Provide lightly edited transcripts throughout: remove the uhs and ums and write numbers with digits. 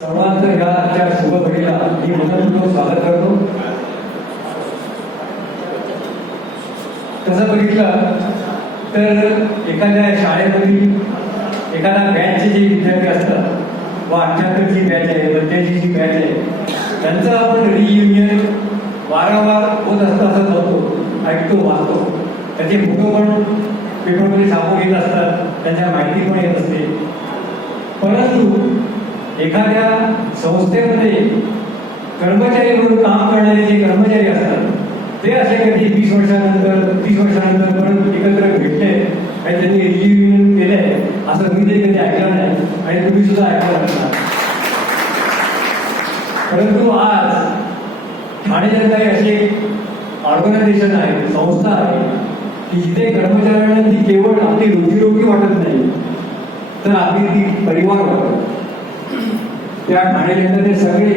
सर्वांचं ह्या आजच्या शुभ घडीला मी मनपूर्वक स्वागत करतो. तसं बघितलं तर एखाद्या शाळेमधील एखादा बॅचचे जे विद्यार्थी असतात व 78ची बॅच आहे 82ची बॅच आहे त्यांचं आपण रियुनियन वारंवार होत असतं असं बघतो, ऐकतो, वाचतो. त्याचे फोटो पण पेपरमध्ये छापून येत असतात, त्यांच्या माहिती पण येत असते. परंतु एखाद्या संस्थेमध्ये कर्मचारी म्हणून काम करणारे जे कर्मचारी असतात ते असे कधी 20 वर्षानंतर 30 वर्षानंतर परत एकत्र भेटले आणि त्यांनी रियुनियन केलंय असं मी तरी कधी ऐकलं नाही आणि तुम्ही सुद्धा ऐकलं नसणार. परंतु आज ठाणे जनता ही अशी एक ऑर्गनायझेशन आहे, संस्था आहे की जिथे कर्मचाऱ्यांना ती केवळ आपली रोजीरोटी वाटत नाही तर आपली ती परिवार वाटत. त्या ठाणे जनतेचे सगळे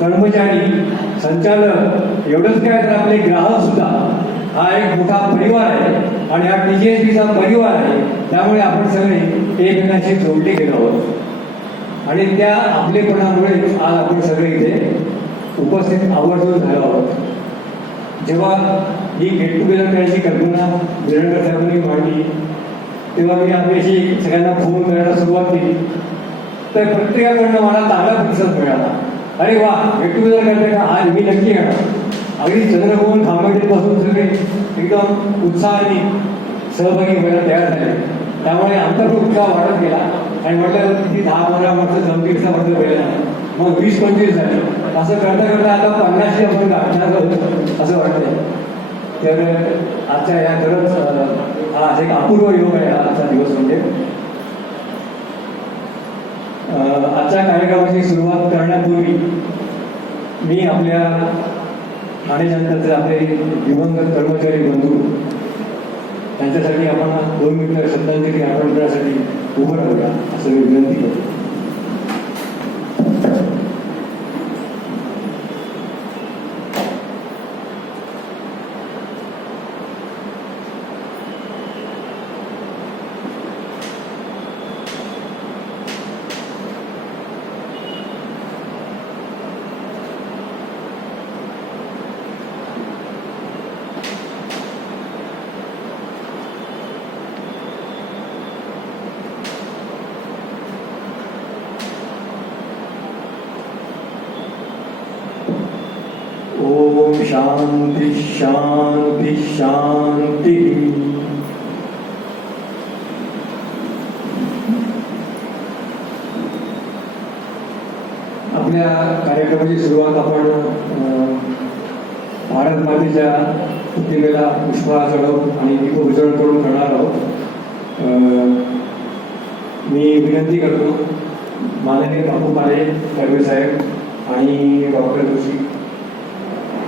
कर्मचारी, संचालक, एवढंच काय तर आपले ग्राहक सुद्धा हा एक मोठा परिवार आहे आणि हा TJSBचा परिवार आहे. त्यामुळे आपण सगळे एकमेकांशी जोडले गेलो आहोत आणि त्या आपलेपणामुळे आज आपण सगळे इथे उपस्थित आवर्जून झालो आहोत. जेव्हा ही गेट टुगेदर करायची कल्पना निरंकर साहेबांनी मांडली तेव्हा मी आपल्याशी सगळ्यांना फोन करायला सुरुवात केली तर प्रत्येकाकडनं मला चांगला प्रतिसाद मिळाला. अरे वा, गेट टुगेदर करते का? आज मी नक्की येणार. अगदी चंद्रभवन खांबाटेपासून सगळे एकदम उत्साहाने सहभागी व्हायला तयार झाले. त्यामुळे आमचा तो उत्साह वाढत गेला आणि म्हटलं किती 10-15 वर्ष जमतील असं म्हटलं पहिला, मग 20-25 झाले. असं करता करता आता 50शी आपण गाठणार आहोत असं वाटतंय. तर आजच्या या खरंच हा एक अपूर्व योग आहे आजचा दिवस. म्हणजे आजच्या कार्यक्रमाची सुरुवात करण्यापूर्वी मी आपल्या ठाणे जनतेचे आपले दिवंगत कर्मचारी बंधू त्यांच्यासाठी आपण 2 मिनिटं श्रद्धांजली अर्पण करण्यासाठी उभं राहूया असं मी विनंती करतो. ओम शांती शांती शांती. आपल्या कार्यक्रमाची सुरुवात आपण भारत मातेच्या प्रतिमेला पुष्पहार चढवून आणि दीपविजन करून करणार आहोत. मी विनंती करतो माननीय बापू पाले कर्वे साहेब आणि doctor Joshi,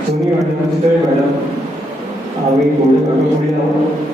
Soni madam, Chitale madam, आम्ही पुढे आहोत.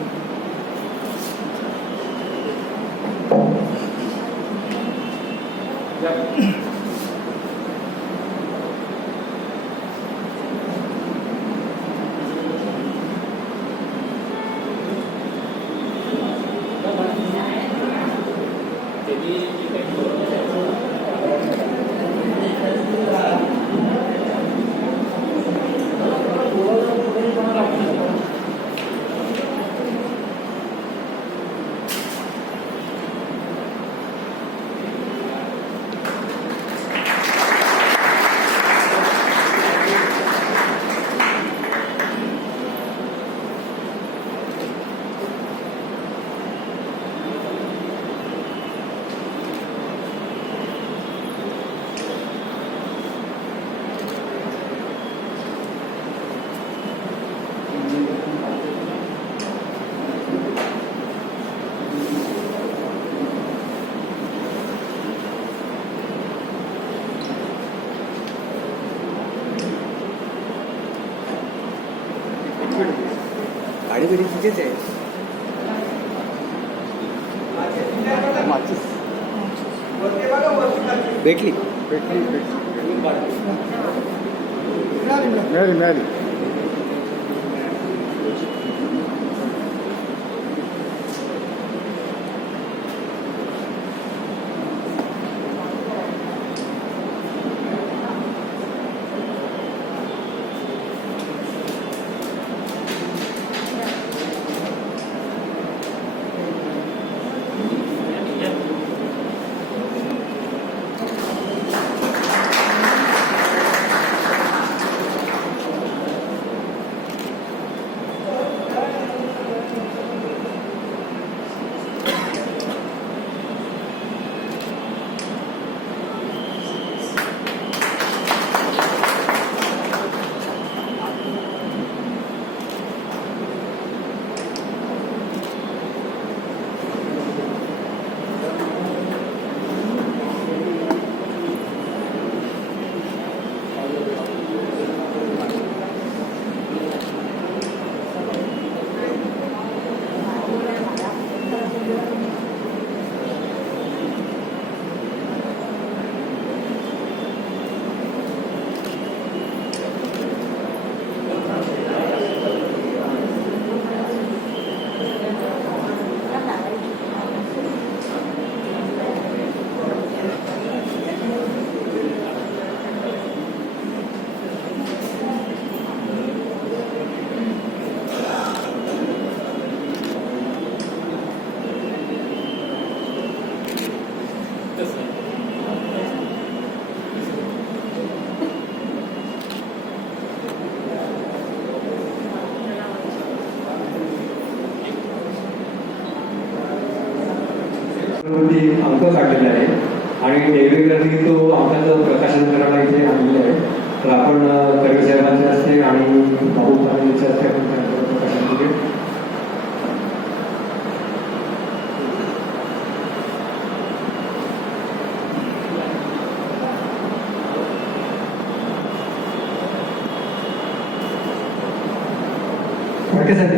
गाडी बिडी तिथेच आहे. भेटली भेटली मिळाली. काढलेला आहे आणि डेव्हिडरनी तो आमचा जो प्रकाशन करायला इथे आणलेला आहे. तर आपण कर्वे साहेबांचे असते आणि भाऊ पाटीलचे असते आपण त्यांचं प्रकाशन केले. फडके साहेब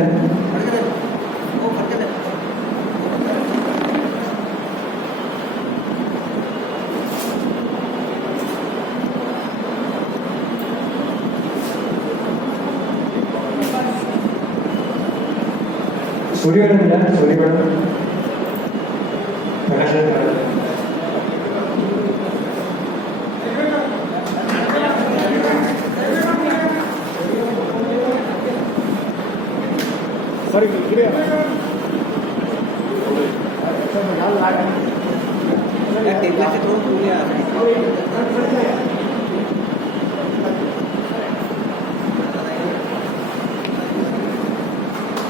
सूर्य मॅडम सूर्य मॅडम प्रकाशन करायला. सर इकडे या. या टेबलाचे थोडं पुढे या.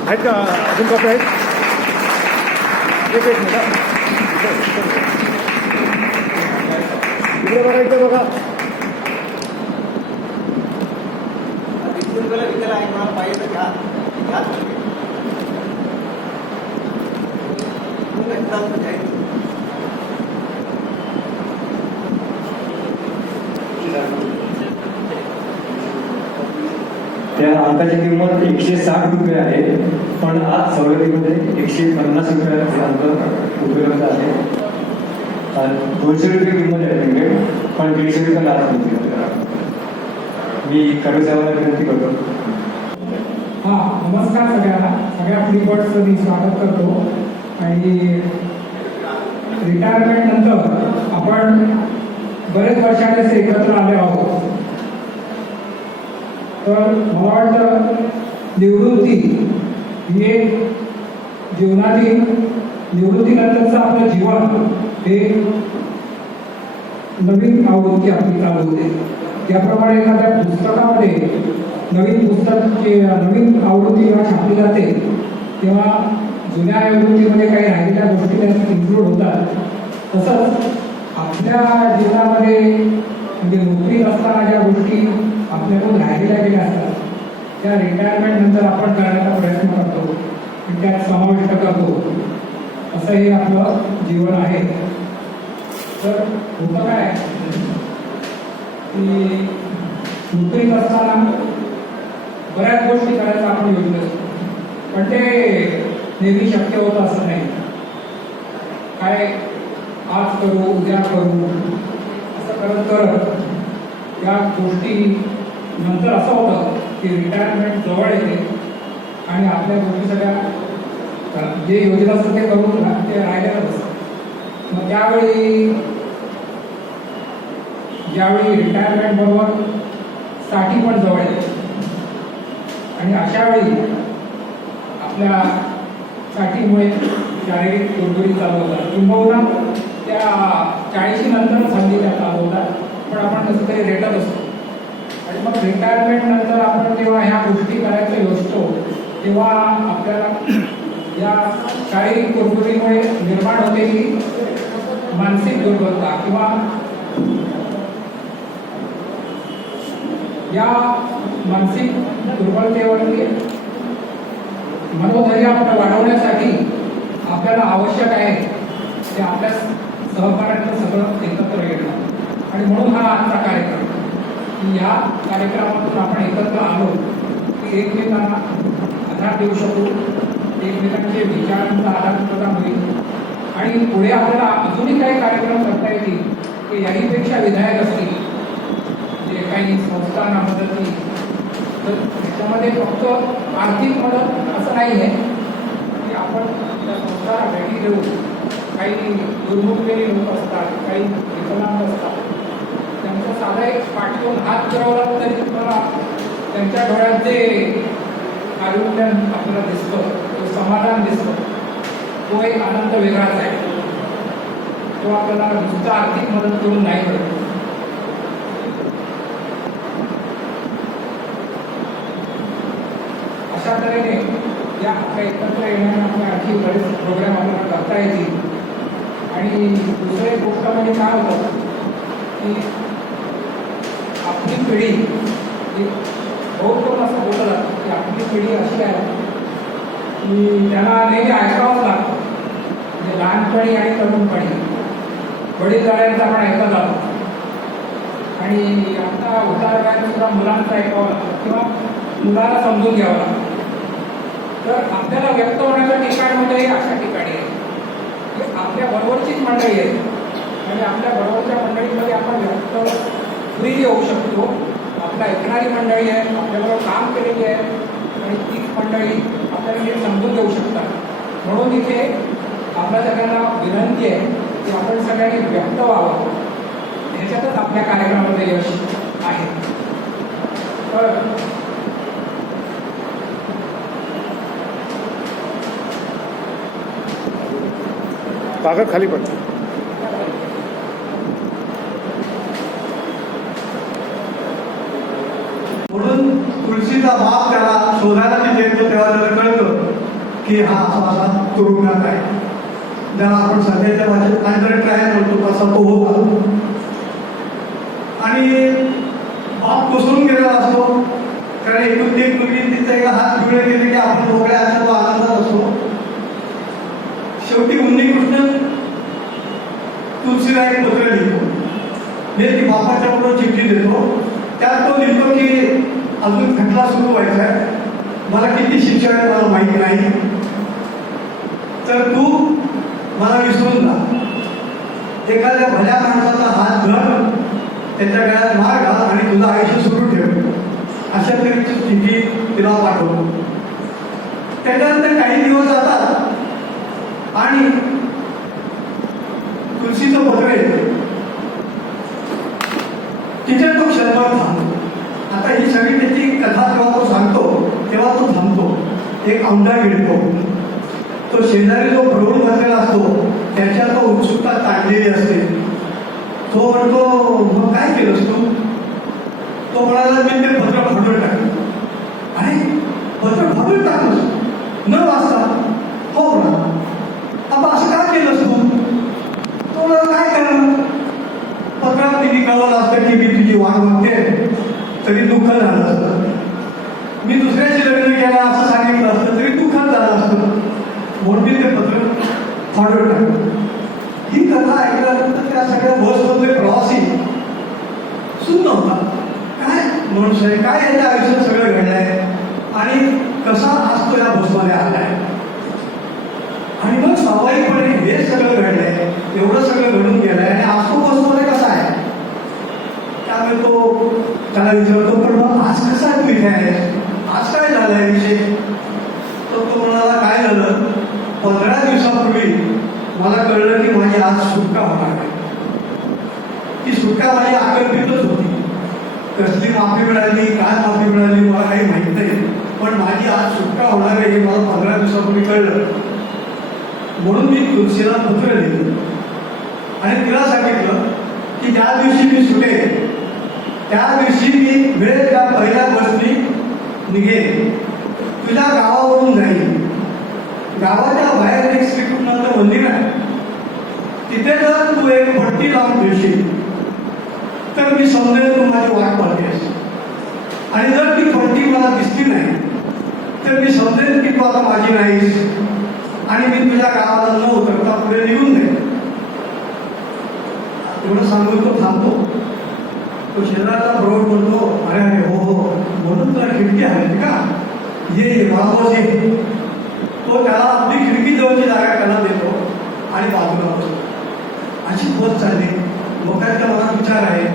आहेत का अजून कपडे आहेत? एक मिनिट इकडे बघा, इकडे बघा. विकला आहे मला पाहिजे तर घ्या. त्या अंकाची किंमत 160 रुपये आहे, पण आज सवलतीमध्ये 150 रुपयाचे अंक उपलब्ध आहे. 200 रुपये किंमत आहे तिकडे, पण 150 रुपये लाच मिळतील. मी कर्वे साहेबांना विनंती करतो. नमस्कार सगळ्यांना. सगळ्या फ्लिपर्सचं मी स्वागत करतो. आणि रिटायरमेंट नंतर आपण बरेच वर्षाने असे एकत्र आले आहोत. तर मला वाटतं निवृत्ती ही एक जीवनातील निवृत्तीनंतरचं आपलं जीवन हे नवीन आवृत्ती आपली चालू होते. त्याप्रमाणे एखाद्या पुस्तकामध्ये नवीन आवृत्ती जेव्हा छापली जाते तेव्हा जुन्या आवृत्तीमध्ये काही राहिलेल्या गोष्टी त्यात इन्क्लूड होतात. तसंच आपल्या जीवनामध्ये म्हणजे नोकरीत असताना ज्या गोष्टी आपल्याकडून राहिलेल्या गेल्या असतात त्या रिटायरमेंट नंतर आपण करण्याचा प्रयत्न करतो आणि त्यात समाविष्ट करतो. असं हे आपलं जीवन आहे. तर होतं काय की नोकरीत असताना बऱ्याच गोष्टी करायचा आपण योजना असतो, पण ते नेहमी शक्य होतं असं नाही. काय आज करू उद्या करू असं करत या गोष्टी नंतर असं होतं की रिटायरमेंट जवळ येते आणि आपल्या गोष्टी सगळ्या जे योजना असतं ते करून ते राहिलेलंच असतं. मग ज्यावेळी रिटायरमेंट बरोबर साठी पण जवळ येते आणि अशा वेळी आपल्या साठीमुळे शारीरिक कुरबुरी चालू होतात, किंबहुना त्या 40 नंतर संधी त्या चालू होतात. पण आपण कसं तरी रेटत असतो आणि मग रिटायरमेंट नंतर आपण जेव्हा ह्या गोष्टी करायचं योजतो तेव्हा आपल्याला या शारीरिक कुरबुरीमुळे निर्माण होतेली मानसिक दुर्बलता किंवा या मानसिक दुर्बलतेवरती मनोधैर्य आपलं वाढवण्यासाठी आपल्याला आवश्यक आहे ते आपल्या सहकार्याचं सगळं एकत्र येणं. आणि म्हणून हा आजचा कार्यक्रम की या कार्यक्रमातून आपण एकत्र आलो की एकमेकांना आधार देऊ शकू, एकमेकांचे विचारांचा आदान प्रदान होईल आणि पुढे आपल्याला अजूनही काही कार्यक्रम करता येतील की याहीपेक्षा विधायक असतील जे काही संस्थांना मदत येईल. तर त्याच्यामध्ये फक्त आर्थिक मदत असं नाही आहे की आपण त्या संस्थांना भेटी देऊ. काही दुर्मुखलेली लोक असतात, काही विकलांग असतात, त्यांचा साधा एक पाठवून हात फिरवला तरी तुम्हाला त्यांच्या डोळ्यात जे आरोग्य आपल्याला दिसतं, तो समाधान दिसतं, तो एक आनंद वेगळाच आहे. तो आपल्याला नुसतं आर्थिक मदत करून नाही मिळत. अशा तऱ्हेने या आपल्या एकत्र येण्याने आपल्या आणखी बरेच प्रोग्राम आपल्याला करता येतील आणि दुसरी एक गोष्ट म्हणजे काय होतं की आपली पिढी ही बहुत करून असं बोललं जातं की आपली पिढी अशी आहे की त्यांना नेहमी ऐकावंच लागतं. म्हणजे लहानपणी आणि तरुणपणी वडीलधाऱ्यांचा आपण ऐकत जातो आणि आता उतारव्यात सुद्धा मुलांचं ऐकावं लागतं किंवा मुलाला समजून घ्यावं लागतं. तर आपल्याला व्यक्त होण्याचं ठिकाण म्हणजे अशा ठिकाणी आहे की आपल्या बरोबरचीच मंडळी आहे आणि आपल्या बरोबरच्या मंडळीमध्ये आपण व्यक्त फ्रीली होऊ शकतो. आपल्या ऐकणारी मंडळी आहे, आपल्याबरोबर काम केलेली आहे आणि तीच मंडळी आपल्याला नीट समजून घेऊ शकतात. म्हणून इथे आपल्या सगळ्यांना विनंती आहे की आपण सगळ्यांनी व्यक्त व्हावं. ह्याच्यातच आपल्या कार्यक्रमामध्ये यश आहे. तर कागद खाली पडतो. म्हणून तुळशीचा बाप त्याला शोधायला तिथे येतो तेव्हा त्याला कळतं की हा असा तुरुंगात आहे. ज्याला आपण सध्याच्या भाषेत काहीतरी ट्रायल म्हणतो तसा तो होता. आणि बाप कोसळून गेलेला असतो कारण एकूण एक मुलगी तिचा एका हात पिवळे गेले की आपण मोकळ्या अशा तो आनंदात असतो. शेवटी उन्नी कृष्ण तुलसीला एक पत्र लिहितो. हे ती बापाच्या बरोबर चिठ्ठी देतो. त्यात तो लिहितो की अजून खटला सुरू व्हायचा आहे, मला किती शिक्षा आहे मला माहिती नाही, तर तू मला विसरून जा. एखाद्या भल्या माणसाचा हात धर, त्याच्या गळ्यात मार घाल आणि तुझं आयुष्य सुरू ठेव. अशा तऱ्हेची स्थिती तिला पाठवतो. त्याच्यानंतर काही दिवस जातात आणि तुळशीचं पत्र येतं. तिथे तो क्षणभर थांबतो. आता ही सगळी त्याची कथा जेव्हा तो सांगतो तेव्हा तो थांबतो. एक औंढा गिळतो. तो शेजारी जो प्रौढ बसलेला असतो त्याच्या तो उत्सुकता ताणलेली असते. तो म्हणतो मग काय केलंस तू? तो म्हणाला मी ते पत्र फाडून टाकलं. अरे पत्र फाडून टाकलंस न वाचता? हो म्हणा. आता असं का केलंस तू? तो म्हणाला काय करणार, पत्रात तिने कळवलं असतं की मी तुझी वाट बघते तरी दुःख झालं असतं. मी दुसऱ्याशी लग्न केलं असं सांगितलं असतं तरी दुःखात झालं असतं. म्हणून मी ते पत्र फाडून टाकलं. ही कथा ऐकल्यानंतर त्या सगळ्या बसमधले प्रवासी सुन्न होता. काय मनुष्य आहे, काय याच्या आयुष्यात सगळं घडलंय आणि कसा आज तो या बसमध्ये आलाय. आणि मग स्वाभाविकपणे हे सगळं घडलंय, एवढं सगळं घडून गेलंय आणि आज तो बसमध्ये कसा आहे. त्यामुळे तो त्याला विचारतो पण मग आज कसा तू इथे आहे, आज काय झालंय विषय. तर तो म्हणाला काय झालं, 15 दिवसापूर्वी मला कळलं की माझी आज सुटका होणार आहे. ती सुटका माझी अकल्पितच होती. कसली माफी मिळाली, काय माफी मिळाली मला काही माहित नाही, पण माझी आज सुटका होणार आहे हे मला 15 दिवसापूर्वी कळलं. म्हणून मी तुळशीला पत्र लिहिलं आणि तिला सांगितलं की ज्या दिवशी मी सुटेन त्या दिवशी मी वेळेच्या पहिल्या बसनी निघेन, तुझ्या गावावरून जाईल. गावाच्या बाहेर एक श्रीकृष्णाचं मंदिर आहे. तिथे जर तू एक पट्टी लावून ठेवशील तर मी समजेल तू माझी वाट पाहतेस. आणि जर ती पट्टी मला दिसली नाही तर मी समजेल की तू आता माझी नाहीस आणि मी तुझ्या गावाला न उतरता पुढे निघून जाईल. एवढं सांगून तो थांबतो. तो शेजारचा प्रौढ म्हणतो अरे अरे हो हो म्हणून तुला खिडकी हवी का, ये बाबा ये. तो त्याला आपली खिडकी जवळची जागा त्याला देतो आणि बाजूला बसतो. अशी बस चालली. लोकांच्या मनात विचार आहे,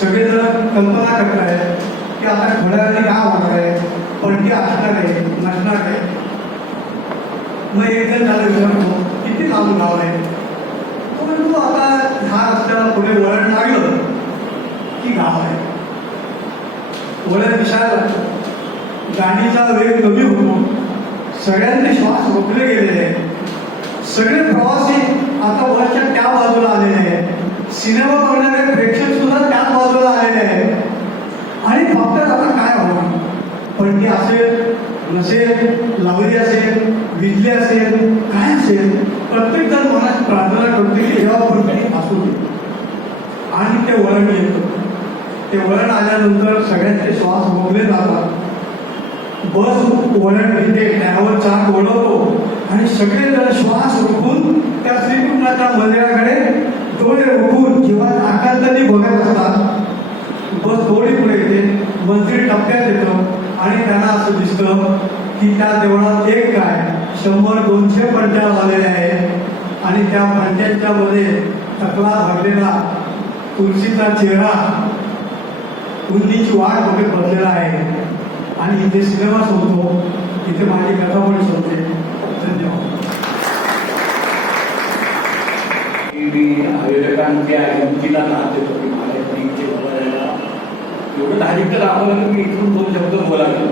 सगळेजण कल्पना करत आहेत की आता थोड्या वेळाने काय होणार आहे, पलटी असणार आहे नसणार आहे. मग एक जण त्याला विचारतो किती लांब गाव आहे. तो म्हणतो आता ह्या रस्त्याला पुढे वळण लागलं की गाव आहे. वळण दिसायला लागतं, गाडीचा वेग कमी होतो, सगळ्यांचे श्वास रोखले गेलेले आहेत. सगळे प्रवासी आता बसच्या त्या बाजूला आलेले आहेत. सिनेमा बघणारे प्रेक्षक सुद्धा त्याच बाजूला आलेले आहेत. आणि फक्त आता काय होणार, पलटी असेल नसेल, लावली असेल, विजली असेल, काय असेल, प्रत्येक जण मनात प्रार्थना करते की वळण येतं. ते वळण आल्यानंतर सगळ्यांचे श्वास रोखले जातात. बस वळण घेते, ड्रायव्हर चाक वळवतो आणि सगळेजण श्वास रोखून त्या श्रीकृष्णाच्या मंदिराकडे डोळे रोखून जेव्हा आकांताने बघत असतात. बस थोडी पुढे येते, मंदिर टप्प्यात येतं आणि त्यांना असं दिसतं की त्या देवळात एक काय 100-200 पणत्या झालेल्या आहेत आणि त्या पणत्यांच्या मध्ये टकला भरलेला तुळशीचा चेहरा उंदीची वाट बघत बसलेला आहे. आणि इथे सिनेमा संपतो, इथे माझी कथा पण संपते. धन्यवाद. मी आयोजकांच्या हिमतीला दाद देतो की मला टीमचे बोलायला एवढं धार्मिक दाखवलं की मी इथून 2 शब्द बोलायला.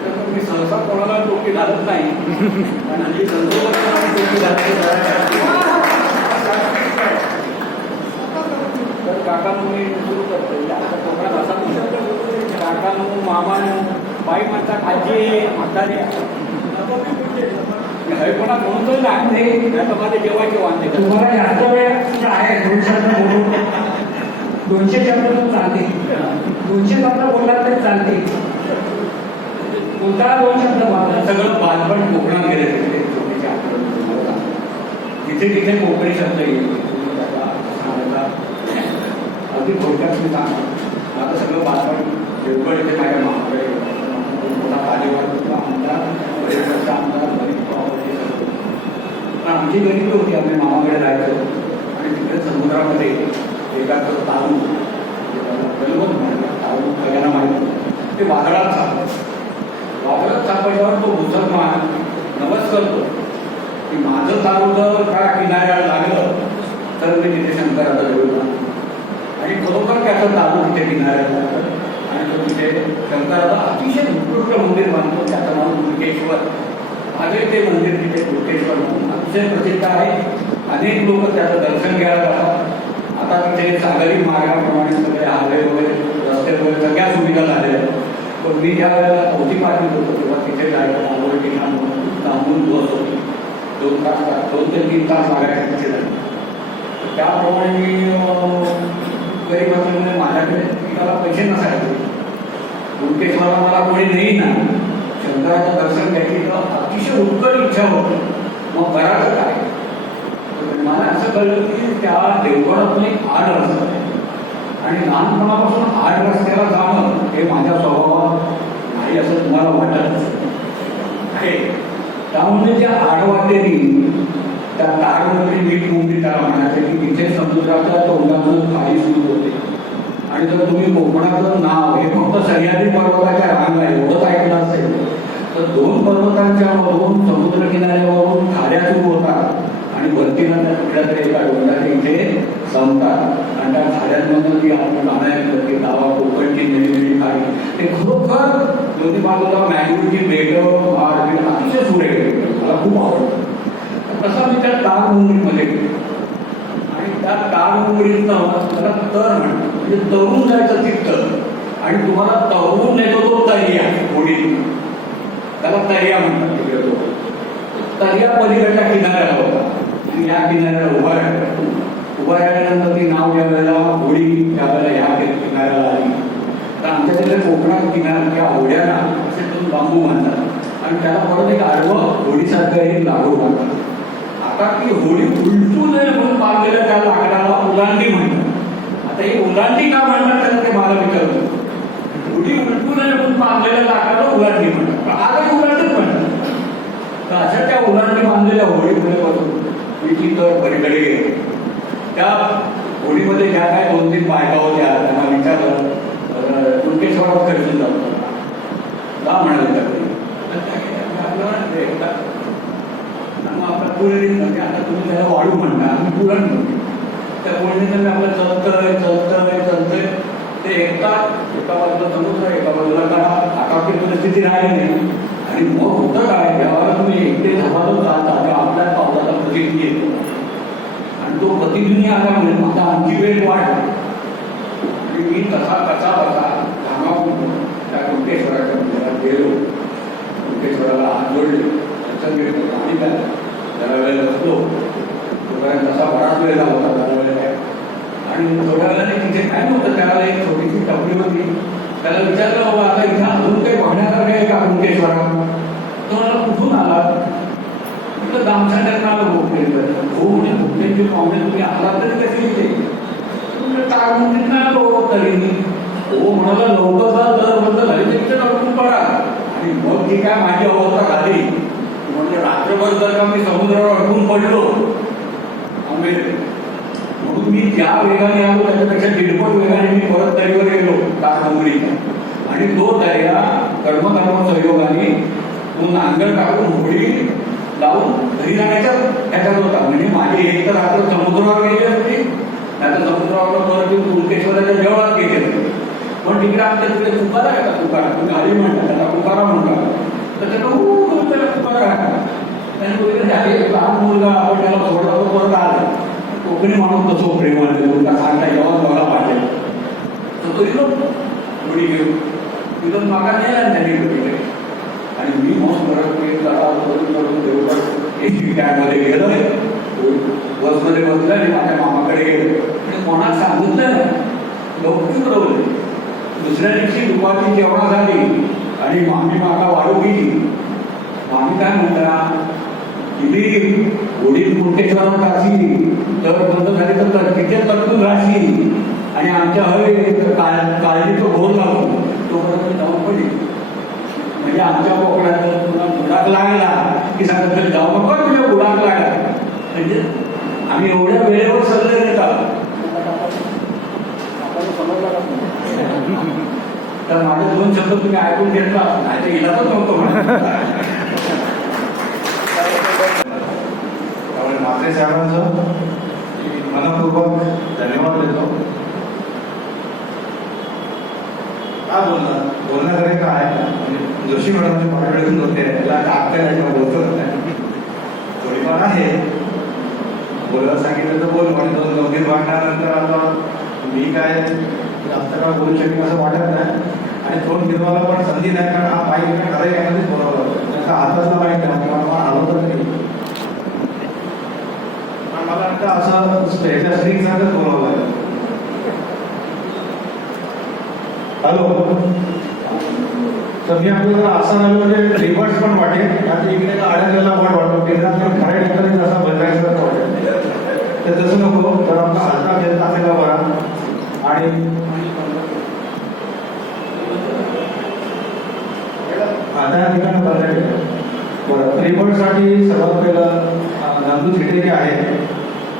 तर मी सहसा कोणाला टोपी घालत नाही, पण हल्ली संतोषाला टोपी तर काकांनो मी सुरू करतो. आता कोकणात असा काकांनो, मामानो, बाई म्हणतात आजी, म्हातारी हळपणा म्हणून लागते. आता माझे जेवायचे वांदे. तुम्हाला जास्त वेळ आहे 2 शब्द बोलून 200 शब्द पण चालते. 200 शब्द बोलला तरी चालते. कोणता 2 शब्द बोलला सगळं बालपण कोकणात गेले तिथे छोटेच्या तिथे तिथे कोकणी शब्द येईल. अगदी थोडक्यात मी सांगतो. आता सगळं बालपण देवगड इथे माझ्या मामाकडे मोठा कार्यवाह होता. आमदार बरेच वर्ष आमदार बरीच पण आमची गरीबी होती. आम्ही मामाकडे राहायचो आणि तिकडे समुद्रामध्ये एकाचं तालू गलवत म्हणतात, तालू सगळ्यांना माहिती, ते वादळात चालतं. वादळात चालल्यावर तो मुसलमान नवस करतो की माझं तालू जर त्या किनाऱ्याला लागलं तर मी तिथे शंकराला जोडला. आणि खरोखर त्याचं तालू तिथे किनाऱ्याला लागलं आणि तो तिथे शंकराला अतिशय उत्कृष्ट मंदिर बांधतो. त्याचं नाव मुरुडेश्वर. माझे ते मंदिर तिथे मुरुडेश्वर म्हणून अतिशय प्रसिद्ध आहे. अनेक लोक त्याचं दर्शन घ्यायला जातात. आता तिथे सागरी मार्गाप्रमाणे सगळे हायवे वगैरे, रस्ते वगैरे सगळ्या सुविधा झालेल्या आहेत. पण मी ज्या वेळेला 4थी 5वीत होतो तेव्हा तिथे जायला आवड ठिकाण लांबून बस होती. 2 ते 3 तास लागायचे तिथे जायला. त्याप्रमाणे मी गरीब असल्यामुळे माझ्याकडे मला पैसे नसायचे. मुरुडेश्वरला मला कोणी नाही ना, शंकराचं दर्शन घ्यायची तर अतिशय उत्कट इच्छा होती. मग करायचं काय? मला असं कळलं की त्या देवगडातून एक 8 रस्ता आहे आणि लहानपणापासून 8 रस्त्याला जाणं हे माझ्या स्वभावात नाही असं तुम्हाला वाटत आहे. त्यामुळे त्या 8 वाटेनी त्या तारवरती मीठ मुंबई त्याला म्हणायचे की तिथे समुद्राच्या तोंडातून खाडी सुरू होते. आणि जर तुम्ही कोकणाचं नाव हे फक्त सह्याद्री पर्वताच्या रांग आहे एवढंच ऐकलं असेल तर 2 पर्वतांच्या मधून समुद्र किनाऱ्यावरून खाड्या सुरू होतात आणि वरतीला त्या कुठल्यातरी एका डोंगराच्या इथे संपतात. आणि त्या खाड्यांमधून जी आपण गाणं की गावा कोकणची नेहमी खाडी, ते खरोखर दोन्ही बाजूला मॅंगूची बेटं अतिशय सुरेख मला खूप आवडतं. तसा मी त्या तार मुंबईमध्ये गेलो आणि त्या तार मुंबईतनं त्याला तर म्हणतात म्हणजे तरुण जायचं तिथं आणि तुम्हाला तरुण नेतो तो तरिया होडी, त्याला तरिया म्हणतात तिकडे. तो तरिया पलीकडच्या किनाऱ्याला होता आणि या किनाऱ्याला उभा राहिल्यानंतर ती नाव ज्या वेळेला होडी त्यावेळेला ह्या किनाऱ्याला आली तर आमच्या तिथे कोकणात किनाऱ्या होड्याला असे 2 बांबू बांधतात आणि त्याला परत एक आडवं होडीसारखं एक लाडू बांधतात. आता ती होडी उलटू नये म्हणून बांधलेल्या त्या लाकडाला उलांडी म्हणतात. आता ही उलांडी का म्हणतात त्याला ते मला विचारतो. होडी उलटू नये म्हणून बांधलेल्या लाकडाला उलांडी म्हणतात. आता उलांडीच म्हणतात. तर अशा त्या उलांडी बांधलेल्या होडीमध्ये बसून मी तिथं पलीकडे गेलो. त्या होडीमध्ये ज्या काय 2-3 बायका होत्या त्यांना विचारलं कुंटेश्वरावर खर्चून जातो का म्हणाले मग आपलं पुरणीत म्हणजे आता तुम्ही त्याला वाढू म्हणता आम्ही पुरण म्हणतो. त्या पुरणीचं मी आपलं चलतंय ते एका बाजूला समुद्र एका बाजूला करा. आता ती परिस्थिती राहिली नाही आणि मग होतं काय ज्यावेळेला तुम्ही एकटे झपाटून जाता तेव्हा आपल्या पावसाचा प्रतिनिधी येतो आणि तो प्रतिनिधी आल्यामुळे माझा आणखी वेळ वाढला आणि मी कसा धामावून त्या कुंटेश्वराच्या मंदिरात गेलो. कुंटेश्वराला हात जोडले, दर्शन घेतलं आणि त्याला वेळ बसलो. तोपर्यंत तसा बराच वेळ झाला होता त्याला वेळ आहे आणि थोड्या वेळाने तिथे काय नव्हतं, त्याला एक छोटीशी टपरी होती. त्याला विचारलं, बाबा आता इथं अजून काही बघण्यासारखं आहे का कुंकेश्वरात? तो मला कुठून आला? म्हटलं दामच्या टर्नाला भोगलेलं. हो म्हणजे भोगलेची पाहुणे तुम्ही आला तरी कशी येते? टाळमुंडीत नाही आलो तरी. हो म्हणाला लवकर जा, दर बंद झाली तिथे अडकून पडा. आणि मग ती काय माझी अवस्था झाली म्हणजे रात्रभर जर का मी समुद्रावर अडकून पडलो म्हणून मी ज्या वेगाने आलो त्याच्यापेक्षा दीडपट वेगाने मी परत दरीवर गेलो काठडोंगरीच्या. आणि तो दर्या कर्मकर्म संयोगाने नांगर टाकून होडी लावून घरी जाण्याच्या ह्याच्यात होता. म्हणजे माझी एक तर रात्र समुद्रावर गेली असती, नाही तर समुद्रावर परत येऊन कुंकेश्वराच्या देवळात गेले असते. पण तिकडे आमच्या तिकडे तुकारा आहे का? तुकारा तुम्ही हरी म्हणता, त्याला तुकारा म्हणता. तर त्याला तुकारा आहे. त्याने वगैरे झाले लहान मुलगा आपण त्याला सोडला तो परत आला. कोकणी माणूस कसो प्रेमाने मुलगा सांगता जेव्हा बघा पाहिजे तर तो इलो थोडी घेऊन तिथून मागा नेला त्यांनी तिकडे. आणि मी मग परत एसी कॅबमध्ये गेलोय, बसमध्ये बसलं आणि माझ्या मामाकडे गेलो. आणि कोणाला सांगितलं ना, लवकर उडवले. दुसऱ्या दिवशी दुपारची जेवणा झाली आणि मामी माका वाढू गेली. मामी काय म्हणता, किती ओढीत मुंकेश्वरात राशी तर बंद झाली तर तिथे तटून राशी आणि आमच्या हवे काळजीचं घोर लागतो तो परत जाऊन पडली. म्हणजे आमच्या कोकणात तुला बुडाक लागला की सांगत तरी जाऊ नको तुझ्या बुडाक लागला. म्हणजे आम्ही एवढ्या वेळेवर सल्ले देतात. तर माझे दोन शब्द तुम्ही ऐकून घेतला नाही तर गेला तर नव्हतो त्यामुळे म्हात्रे साहेबांचं मनपूर्वक धन्यवाद देतो. काय बोलण्याकडे काय म्हणजे जोशी मॅडमचे पाठवून होते त्याला आपल्याला बोलतच नाही, थोडीफार आहे. बोलायला सांगितलं तर बोल आणि दोन गंभीर वाटल्यानंतर आता मी काय जास्त काय बोलू शकेन असं वाटत नाही. आणि फोन फिरवायला पण संधी नाही, कारण हा माईक खरं यामध्येच बोलावं लागतं. त्यांचा हाताचा माईक नाही किंवा मला हलवत नाही. मला वाटतं असं स्टेजच्या स्क्रीनसारखंच बोलावं लागेल. हॅलो, तर मी आपल्याला असं नाही म्हणजे रिवर्स पण वाटेल. आता इकडे अडकलेला पण वाटतो केंद्रात पण खऱ्या ठिकाणी जसा बदलायचं वाटेल. तर तसं नको, तर आमचा हलका घेत असेल बरा. आणि आता या ठिकाणी बदलायचं बरं. रिवर्ससाठी सर्वात पहिलं नंदू थिटे जे आहेत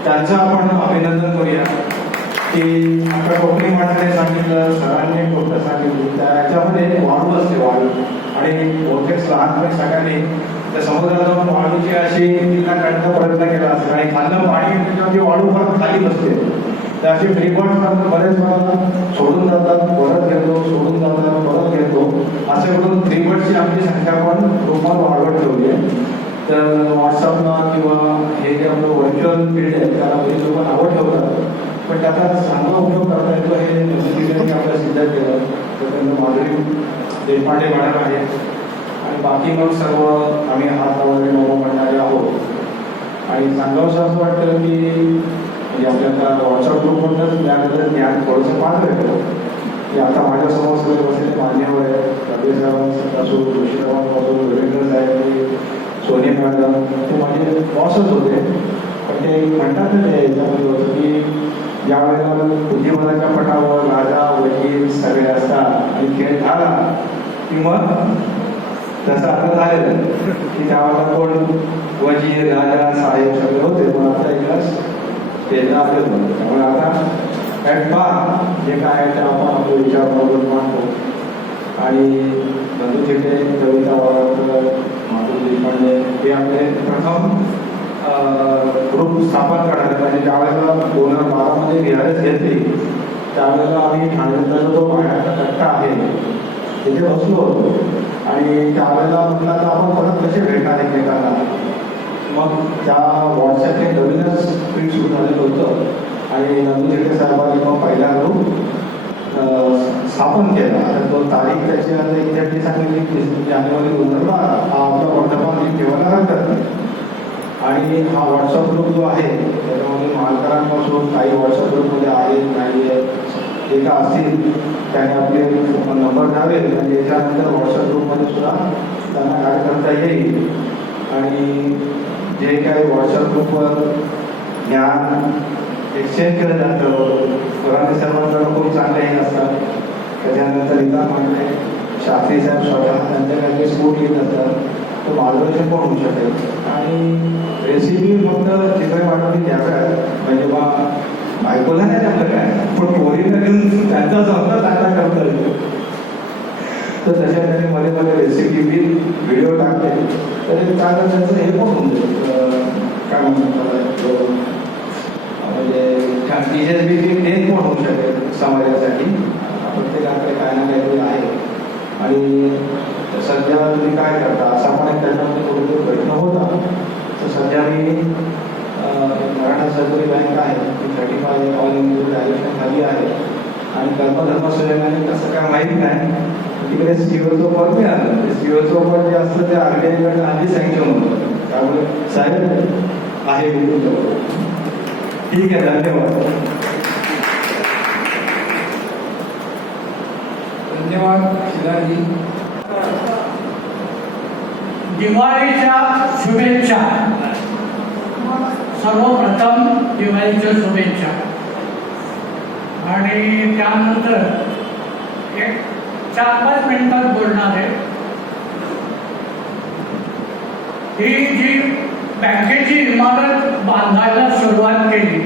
त्यांचं आपण अभिनंदन करूया की आपल्या कोकणी माणसाने सांगितलं, सरांनी गोष्ट सांगितली त्याच्यामध्ये वाळू असते, वाळू. आणि बहुतेक लहानपणी सगळ्यांनी त्या समुद्रात जाऊन वाळूची अशी तिला काढण्याचा प्रयत्न केला असेल आणि खाल्लं पाणी त्याच्यावरती वाळू परत खाली बसते. तर अशी ट्रिपॉट बरेच वेळा सोडून जातात, परत घेतो, सोडून जातात, परत घेतो. असे करून ट्रिपॉटची आमची संख्या पण रूपात वाढवत ठेवली आहे. तर व्हॉट्सअपला किंवा हे जे आपलं व्हर्च्युअल फील्ड आहे त्याला बरेच लोक नावं ठेवतात, पण त्याचा चांगला उपयोग करता येतो हे नोटिफिकेशन आपल्याला सिद्ध केलं. तर त्यांचं माधुरी देशपांडे मॅडम आहेत आणि बाकी मग सर्व आम्ही हात लावणारे लोक म्हणणारे आहोत. आणि सांगावंसं असं वाटतं की म्हणजे आपल्या व्हॉट्सअप ग्रुपमधूनच त्याबद्दल ज्ञान थोडंसं पाहत येतो की आता माझ्यासमोर सगळे बसलेले मान्यवर आहेत, रवी साहेबांपासून जोशीरावांपासून रवींद्र साहेब, सोनी मॅडम, ते माझे बॉसच होते. पण ते म्हणतात ना ते याच्यामध्ये होतं की ज्या वेळेला बुद्धिबळाच्या पटावर राजा वजीर सगळे असतात आणि खेळ झाला की मग तसं आता झालेलं की त्यावेळेला कोण वजीर राजा साहेब सगळे होते, पण आता एकच स्टेजला आलेच होतं. त्यामुळे आता ॲट पार जे काय आहे ते आपण आपले विचार बरोबर मांडतो. आणि नंदू थिटे, कविता वावरकर, माधुरी देशपांडे हे आपले प्रथम ग्रुप स्थापन करणारे. म्हणजे ज्यावेळेला 2012मध्ये VRS घेतली त्यावेळेला आम्ही ठाण्याचा जो पाण्याचा कट्टा आहे तिथे बसलो होतो आणि त्यावेळेला म्हटलं तर आपण परत कसे भेटणार एकमेकांना. मग त्या व्हॉट्सॲपने नवीनच स्पीड सुरू झालेलं होतं आणि नंदू थिटे साहेबांनी मग पहिला ग्रुप स्थापन केला. आता तो तारीख त्याची आता एक्झॅक्टली सांगितली 30 जानेवारी 2012 हा आपला वर्धमान दिन ठेवायला हरकत नाही. आणि हा व्हॉट्सअप ग्रुप जो आहे त्याच्यामध्ये मालकांपासून काही व्हॉट्सअप ग्रुपमध्ये आहेत नाही आहेत जे का असतील त्याने आपले नंबर द्यावे आणि याच्यानंतर व्हॉट्सअप ग्रुपमध्ये सुद्धा त्यांना ॲड करता येईल. आणि जे काही व्हॉट्सअप ग्रुपवर ज्ञान एक्सचेंज केलं जातं पुराणे सर्वांकडे खूप चांगलेही असतात. त्याच्यानंतर इतर म्हणजे शास्त्री साहेब स्वतः त्यांच्या काही स्कूल येत असतात तो मार्गदर्शन पण होऊ शकेल. आणि रेसिपी फक्त चित्र वाटून द्याव्या म्हणजे बा बायकोला नाही आपलं काय पण पोरीला घेऊन त्यांचा स्वतः चांगला करता येतो. तर तशा त्यांनी मध्ये मध्ये रेसिपी बी व्हिडिओ टाकले तर चांगलं त्यांचं हे पण होऊन जाईल काय म्हणतात म्हणजे टीचर्स बी टेन पण होऊ शकेल समाजासाठी. प्रत्येकाकडे काय ना काहीतरी आहे. आणि सध्या तुम्ही काय करता असा पण एक त्याच्यामध्ये थोडं प्रयत्न होता. तर सध्या मी मराठा सहकारी बँक आहे ती 35 ऑल इंडिया डायरेक्शन झाली आहे. आणि कर्मधर्म सुयोगाने कसं काय माहीत नाही तिकडे सीओचं पद नाही आलं. सीओचं पद जे असतं ते RBI आधी सँक्शन होतं. त्यामुळे साहेब आहे ठीक आहे. धन्यवाद. धन्यवाद शिलाजी. दिवाळीच्या शुभेच्छा. सर्वप्रथम दिवाळीच्या शुभेच्छा. आणि त्यानंतर एक 4-5 मिनिटात बोलणार आहे. ही जी बँकेची इमारत बांधायला सुरुवात केली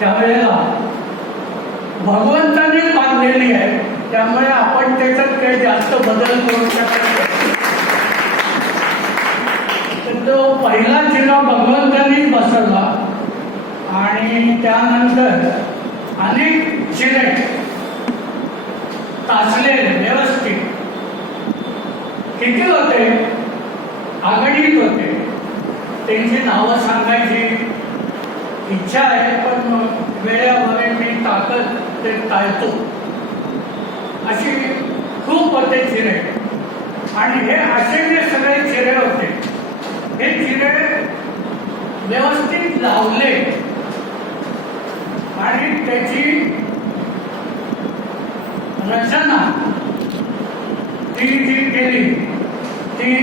त्यावेळेला भगवंतांनी बांधलेली आहे त्यामुळे आपण त्याच्यात काही जास्त बदल करू शकत नाही. तर तो पहिला जिना भगवंतांनी बसवला आणि त्यानंतर अनेक चिरे तासलेले व्यवस्थित किती होते आघाडीत होते. त्यांची नावं सांगायची इच्छा आहे पण वेळेवर मी ताकद ते टाळतो. अशी खूप होते चिरे. आणि हे असे जे सगळे चिरे होते हे चिरे व्यवस्थित लावले आणि त्याची रचना ती जी केली ती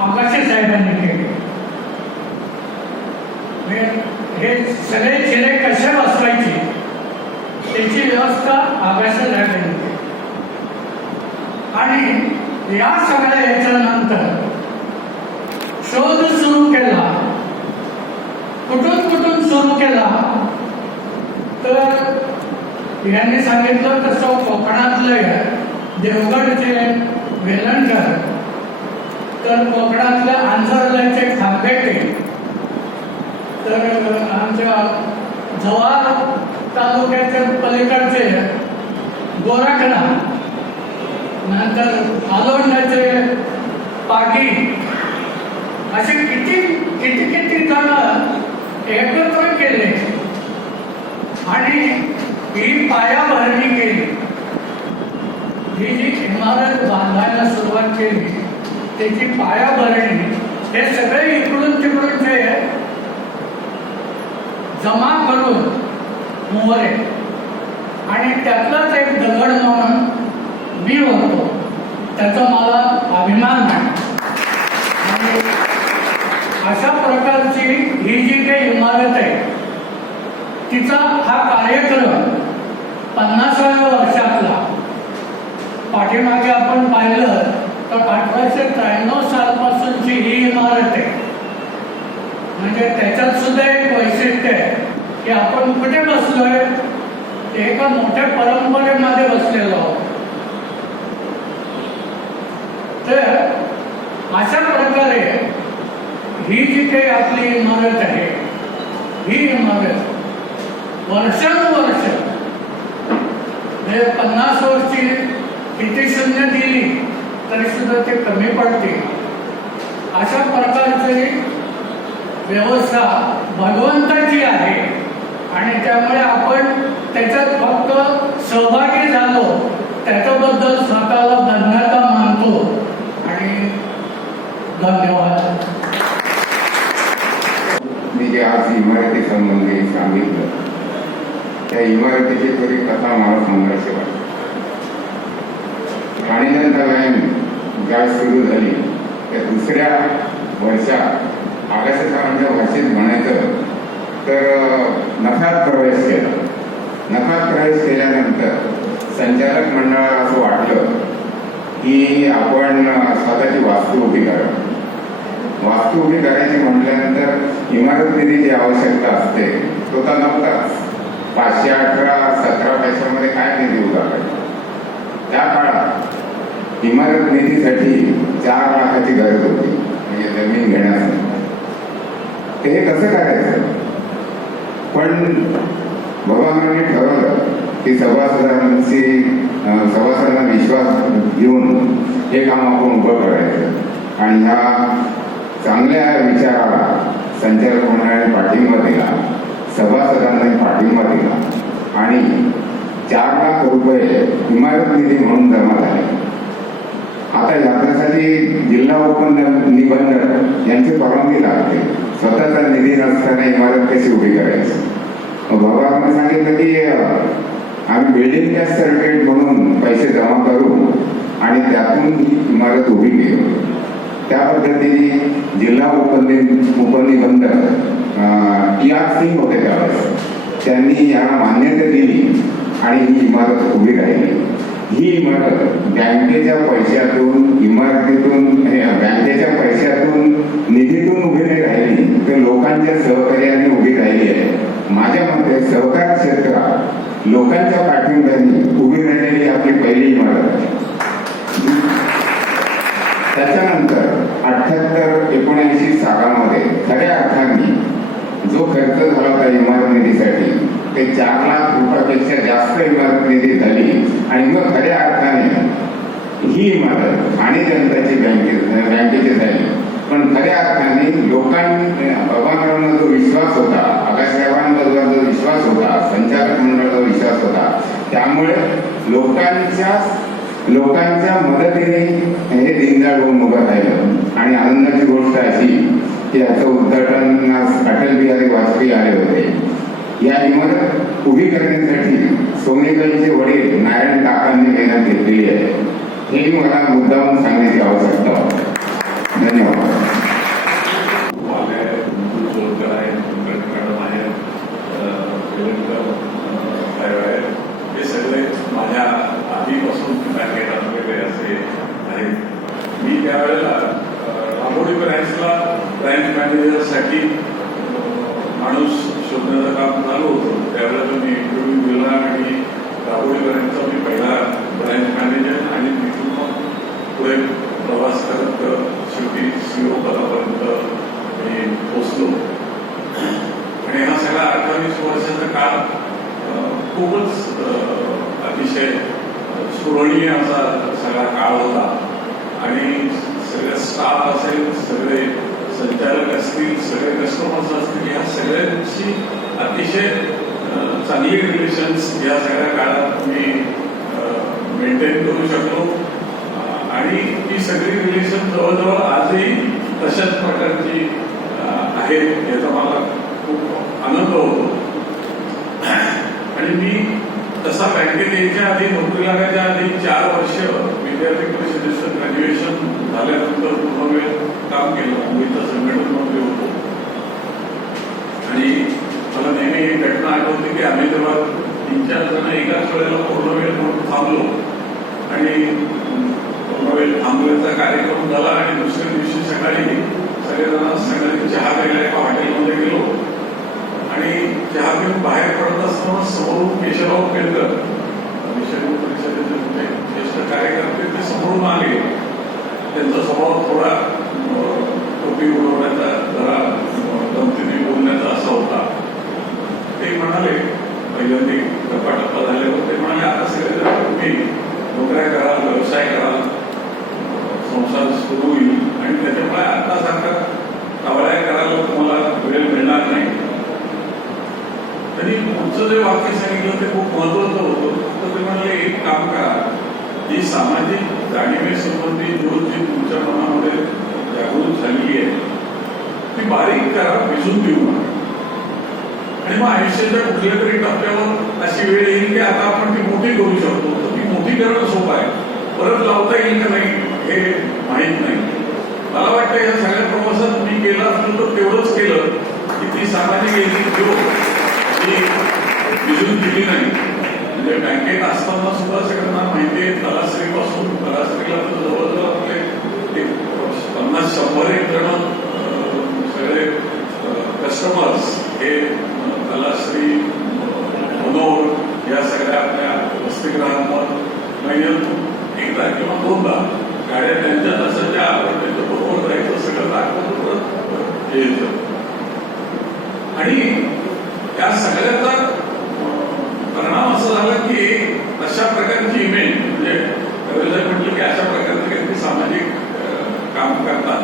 आकाशे साहेबांनी केली. हे सगळे चिरे कसे बसवायचे त्याची व्यवस्था आकाशे साहेबांनी केली. आणि या सगळ्या याच्यानंतर शोध सुरू केला. कुठून सुरू केला तर यांनी सांगितलं तसं कोकणातले देवगडचे वेलणकर तर कोकणातल्या आंजर्ल्याचे खांबेटे तर आमच्या जव्हार तालुक्याच्या पलीकडचे गोरखणा नंतर आलोंडाचे पागी असे किती जण एकत्र केले आणि ही पायाभरणी केली. ही जी इमारत बांधायला सुरुवात केली त्याची पायाभरणी हे सगळे इकडून तिकडूनचे जमा करून मोहरे आणि त्यातलाच एक दगड म्हणून मी होतो. त्याचा मला अभिमान आहे. आणि अशा प्रकारची ही जी काही इमारत आहे तिचा हा कार्यक्रम 50व्या वर्षातला पाठीमागे आपण पाहिलं तर 1893 सालपासूनची ही इमारत आहे. म्हणजे त्याच्यात सुद्धा एक वैशिष्ट्य आहे की आपण कुठे बसलोय ते एका मोठ्या परंपरेमध्ये बसलेलो आहोत. तर अशा प्रकारे ही जी काही आपली इमारत आहे ही इमारत वर्षानुवर्ष 50 वर्षी किती शून्य दिली तरी सुद्धा ते कमी पडते. अशा प्रकारची व्यवस्था भगवंताची आहे आणि त्यामुळे आपण त्याच्यात फक्त सहभागी झालो त्याच्याबद्दल स्वतःला धन्यता मानतो. आणि धन्यवाद. मी जे आज इमारती संबंधी त्या इमारतीची थोडी कथा मला सांगायची वाटते. ठाणे जनता बँक ज्या सुरू झाली त्या दुसऱ्या वर्षात आकाशकारांच्या भाषेत म्हणायचं तर नफ्यात प्रवेश केला. नफ्यात प्रवेश केल्यानंतर संचालक मंडळाला असं वाटलं की आपण स्वतःची वास्तू उभी करावी. वास्तू उभी करायची म्हटल्यानंतर इमारत निधीची आवश्यकता असते. तो तर नव्हताच. 518-17 पैशामध्ये काय निधी उभा करायचा. त्या काळात इमारत निधीसाठी 4 लाखाची गरज होती, म्हणजे जमीन घेण्यासाठी. ते हे कसं करायचं. पण भगवानांनी ठरवलं की सभासदांना विश्वास घेऊन हे काम आपण उभं करायचं. आणि ह्या चांगल्या विचाराला संचालक मंडळाने पाठिंबा दिला, सभासदांनी पाठिंबा दिला आणि 4 लाख रुपये इमारत निधी म्हणून जमा झाले. आता याच्यासाठी जिल्हा उपनिबंधक यांची परवानगी लागते. स्वतःचा निधी नसताना इमारत कशी उभी करायची. भगवान सांगितलं की आम्ही बिल्डिंग टॅक्स सर्टिफिकेट म्हणून पैसे जमा करू आणि त्यातून ही इमारत उभी केली. त्या पद्धतीने जिल्हा उपनिबंधक टी.आर. सिंग होते त्यावेळेस. त्यांनी याला मान्यता दिली आणि ही इमारत उभी राहिली. ही इमारत बँकेच्या पैशातून बँकेच्या पैशातून निधीतून उभी नाही राहिली, तर लोकांच्या सहकार्याने उभी राहिली आहे. माझ्या मते सहकार क्षेत्रात लोकांच्या पाठिंब्याने उभी राहिलेली आपली पहिली इमारत आहे. त्याच्यानंतर 78-79 सालामध्ये खऱ्या अर्थाने जो खर्च झाला होता इमारत निधीसाठी ते 4 लाख रुपयापेक्षा जास्त इमारत निधी झाली. आणि मग खऱ्या अर्थाने ही इमारत ठाणे जनताची बँकेची झाली. पण खऱ्या अर्थाने भगवानांवर जो विश्वास होता, आकाशसाहेबांवर जो विश्वास होता, संचालक मंडळाचा विश्वास होता, त्यामुळे लोकांच्या मदतीने हे दीनदयाळ होऊन उभं राहिलं. आणि आनंदाची गोष्ट अशी की याचं उद्घाटन अटल बिहारी वाजपेयी आले होते. या इमारत उभी करण्यासाठी सोनेकरचे वडील नारायण काकांनी मेहनत घेतलेली आहे. हे मला मुद्दामून सांगण्याची आवश्यकता होती. धन्यवाद. हे सगळे माझ्या आधीपासून बँकेत वगैरे असे आहेत. मी त्यावेळेला राबोडी ब्रँचला ब्रँच मॅनेजरसाठी माणूस शोधण्याचं काम चालू होतं. त्यावेळेला मी इंटरव्ह्यू दिला आणि राबोडी ब्रँचचा मी पहिला ब्रँच मॅनेजर आणि तिथून मग पुढे प्रवास करत शेवटी CEO पदापर्यंत मी पोचलो. आणि हा सगळा 28 वर्षाचा काळ खूपच अतिशय स्मरणीय असा सगळा काळ होता. आणि सगळे स्टाफ असेल, सगळे संचालक असतील, सगळे कस्टमर्स असतील, या सगळ्यांची अतिशय चांगली रिलेशन्स या सगळ्या काळात मी मेंटेन करू शकलो. आणि ती सगळी रिलेशन जवळजवळ आजही तशाच प्रकारची आहेत याचा मला खूप आनंद होतो. आणि मी तसा बँकेत यायच्या आधी, नोकरी लागायच्या आधी 4 वर्ष विद्यार्थी परिषदेचं ग्रॅज्युएशन झाल्यानंतर पूर्ण वेळ काम केलं. मुंबईच्या संघटनेमध्ये होतो. आणि मला नेहमी एक घटना आठवते की आम्ही तेव्हा 3-4 जण एकाच वेळेला पूर्ण वेळ थांबलो. आणि पूर्ण वेळ थांबल्याचा कार्यक्रम झाला. आणि दुसऱ्या दिवशी सकाळी सगळेजण चहा प्यायला एका हॉटेलमध्ये गेलो. आणि चहा पिऊन बाहेर पडत असताना समोरून केशवराव पेंडकर, विषय परिषदेचे मोठे ज्येष्ठ कार्यकर्ते, ते समोरून आले. त्यांचा स्वभाव थोडा टोपी उडवण्याचा, जरा गमतीने बोलण्याचा असा होता. ते म्हणाले, पहिल्यांदा टप्पा झाल्यावर ते म्हणाले, आता सगळे तुम्ही नोकऱ्या कराल, व्यवसाय कराल, संसार सुरू होईल आणि त्याच्यामुळे आता सारखा कावळ्या करायला तुम्हाला वेळ मिळणार नाही. त्यांनी पुढचं जे वाक्य सांगितलं ते खूप महत्वाचं होतं. तर ते म्हणाले, एक काम करा, जी सामाजिक जाणीवेसंबंधी रोज जी तुमच्या मनामध्ये जागृत झालेली आहे ती बारीक करा, भिजून देऊ नका. आणि मग आयुष्याच्या कुठल्या तरी टप्प्यावर अशी वेळ येईल की आता आपण ती मोठी करू शकतो. तर ती मोठी करणं सोपं आहे, परत लावता येईल का नाही हे माहीत नाही. मला वाटतं या सगळ्या प्रवासात मी केलं असलं तर तेवढंच केलं की ती सामाजिक एजन्सी ती भिजून दिली नाही. म्हणजे बँकेत असताना सुद्धा सगळ्यांना माहिती आहे तलासरीपासून तलासरीला तर जवळजवळ आपले 50-100 जण सगळे कस्टमर्स हे तलासरी मनोहर या सगळ्या आपल्या वसतिगृहांवर महिन्यातून एकदा किंवा दोनदा गाड्या त्यांच्या नसाच्या आपण त्यांच्या बरोबर जायचं सगळं दाखवत यायचं. आणि या सगळ्याचा परिणाम असा झाला की अशा प्रकारची इमेज म्हणजे म्हटलं की अशा प्रकारचे काही सामाजिक काम करतात.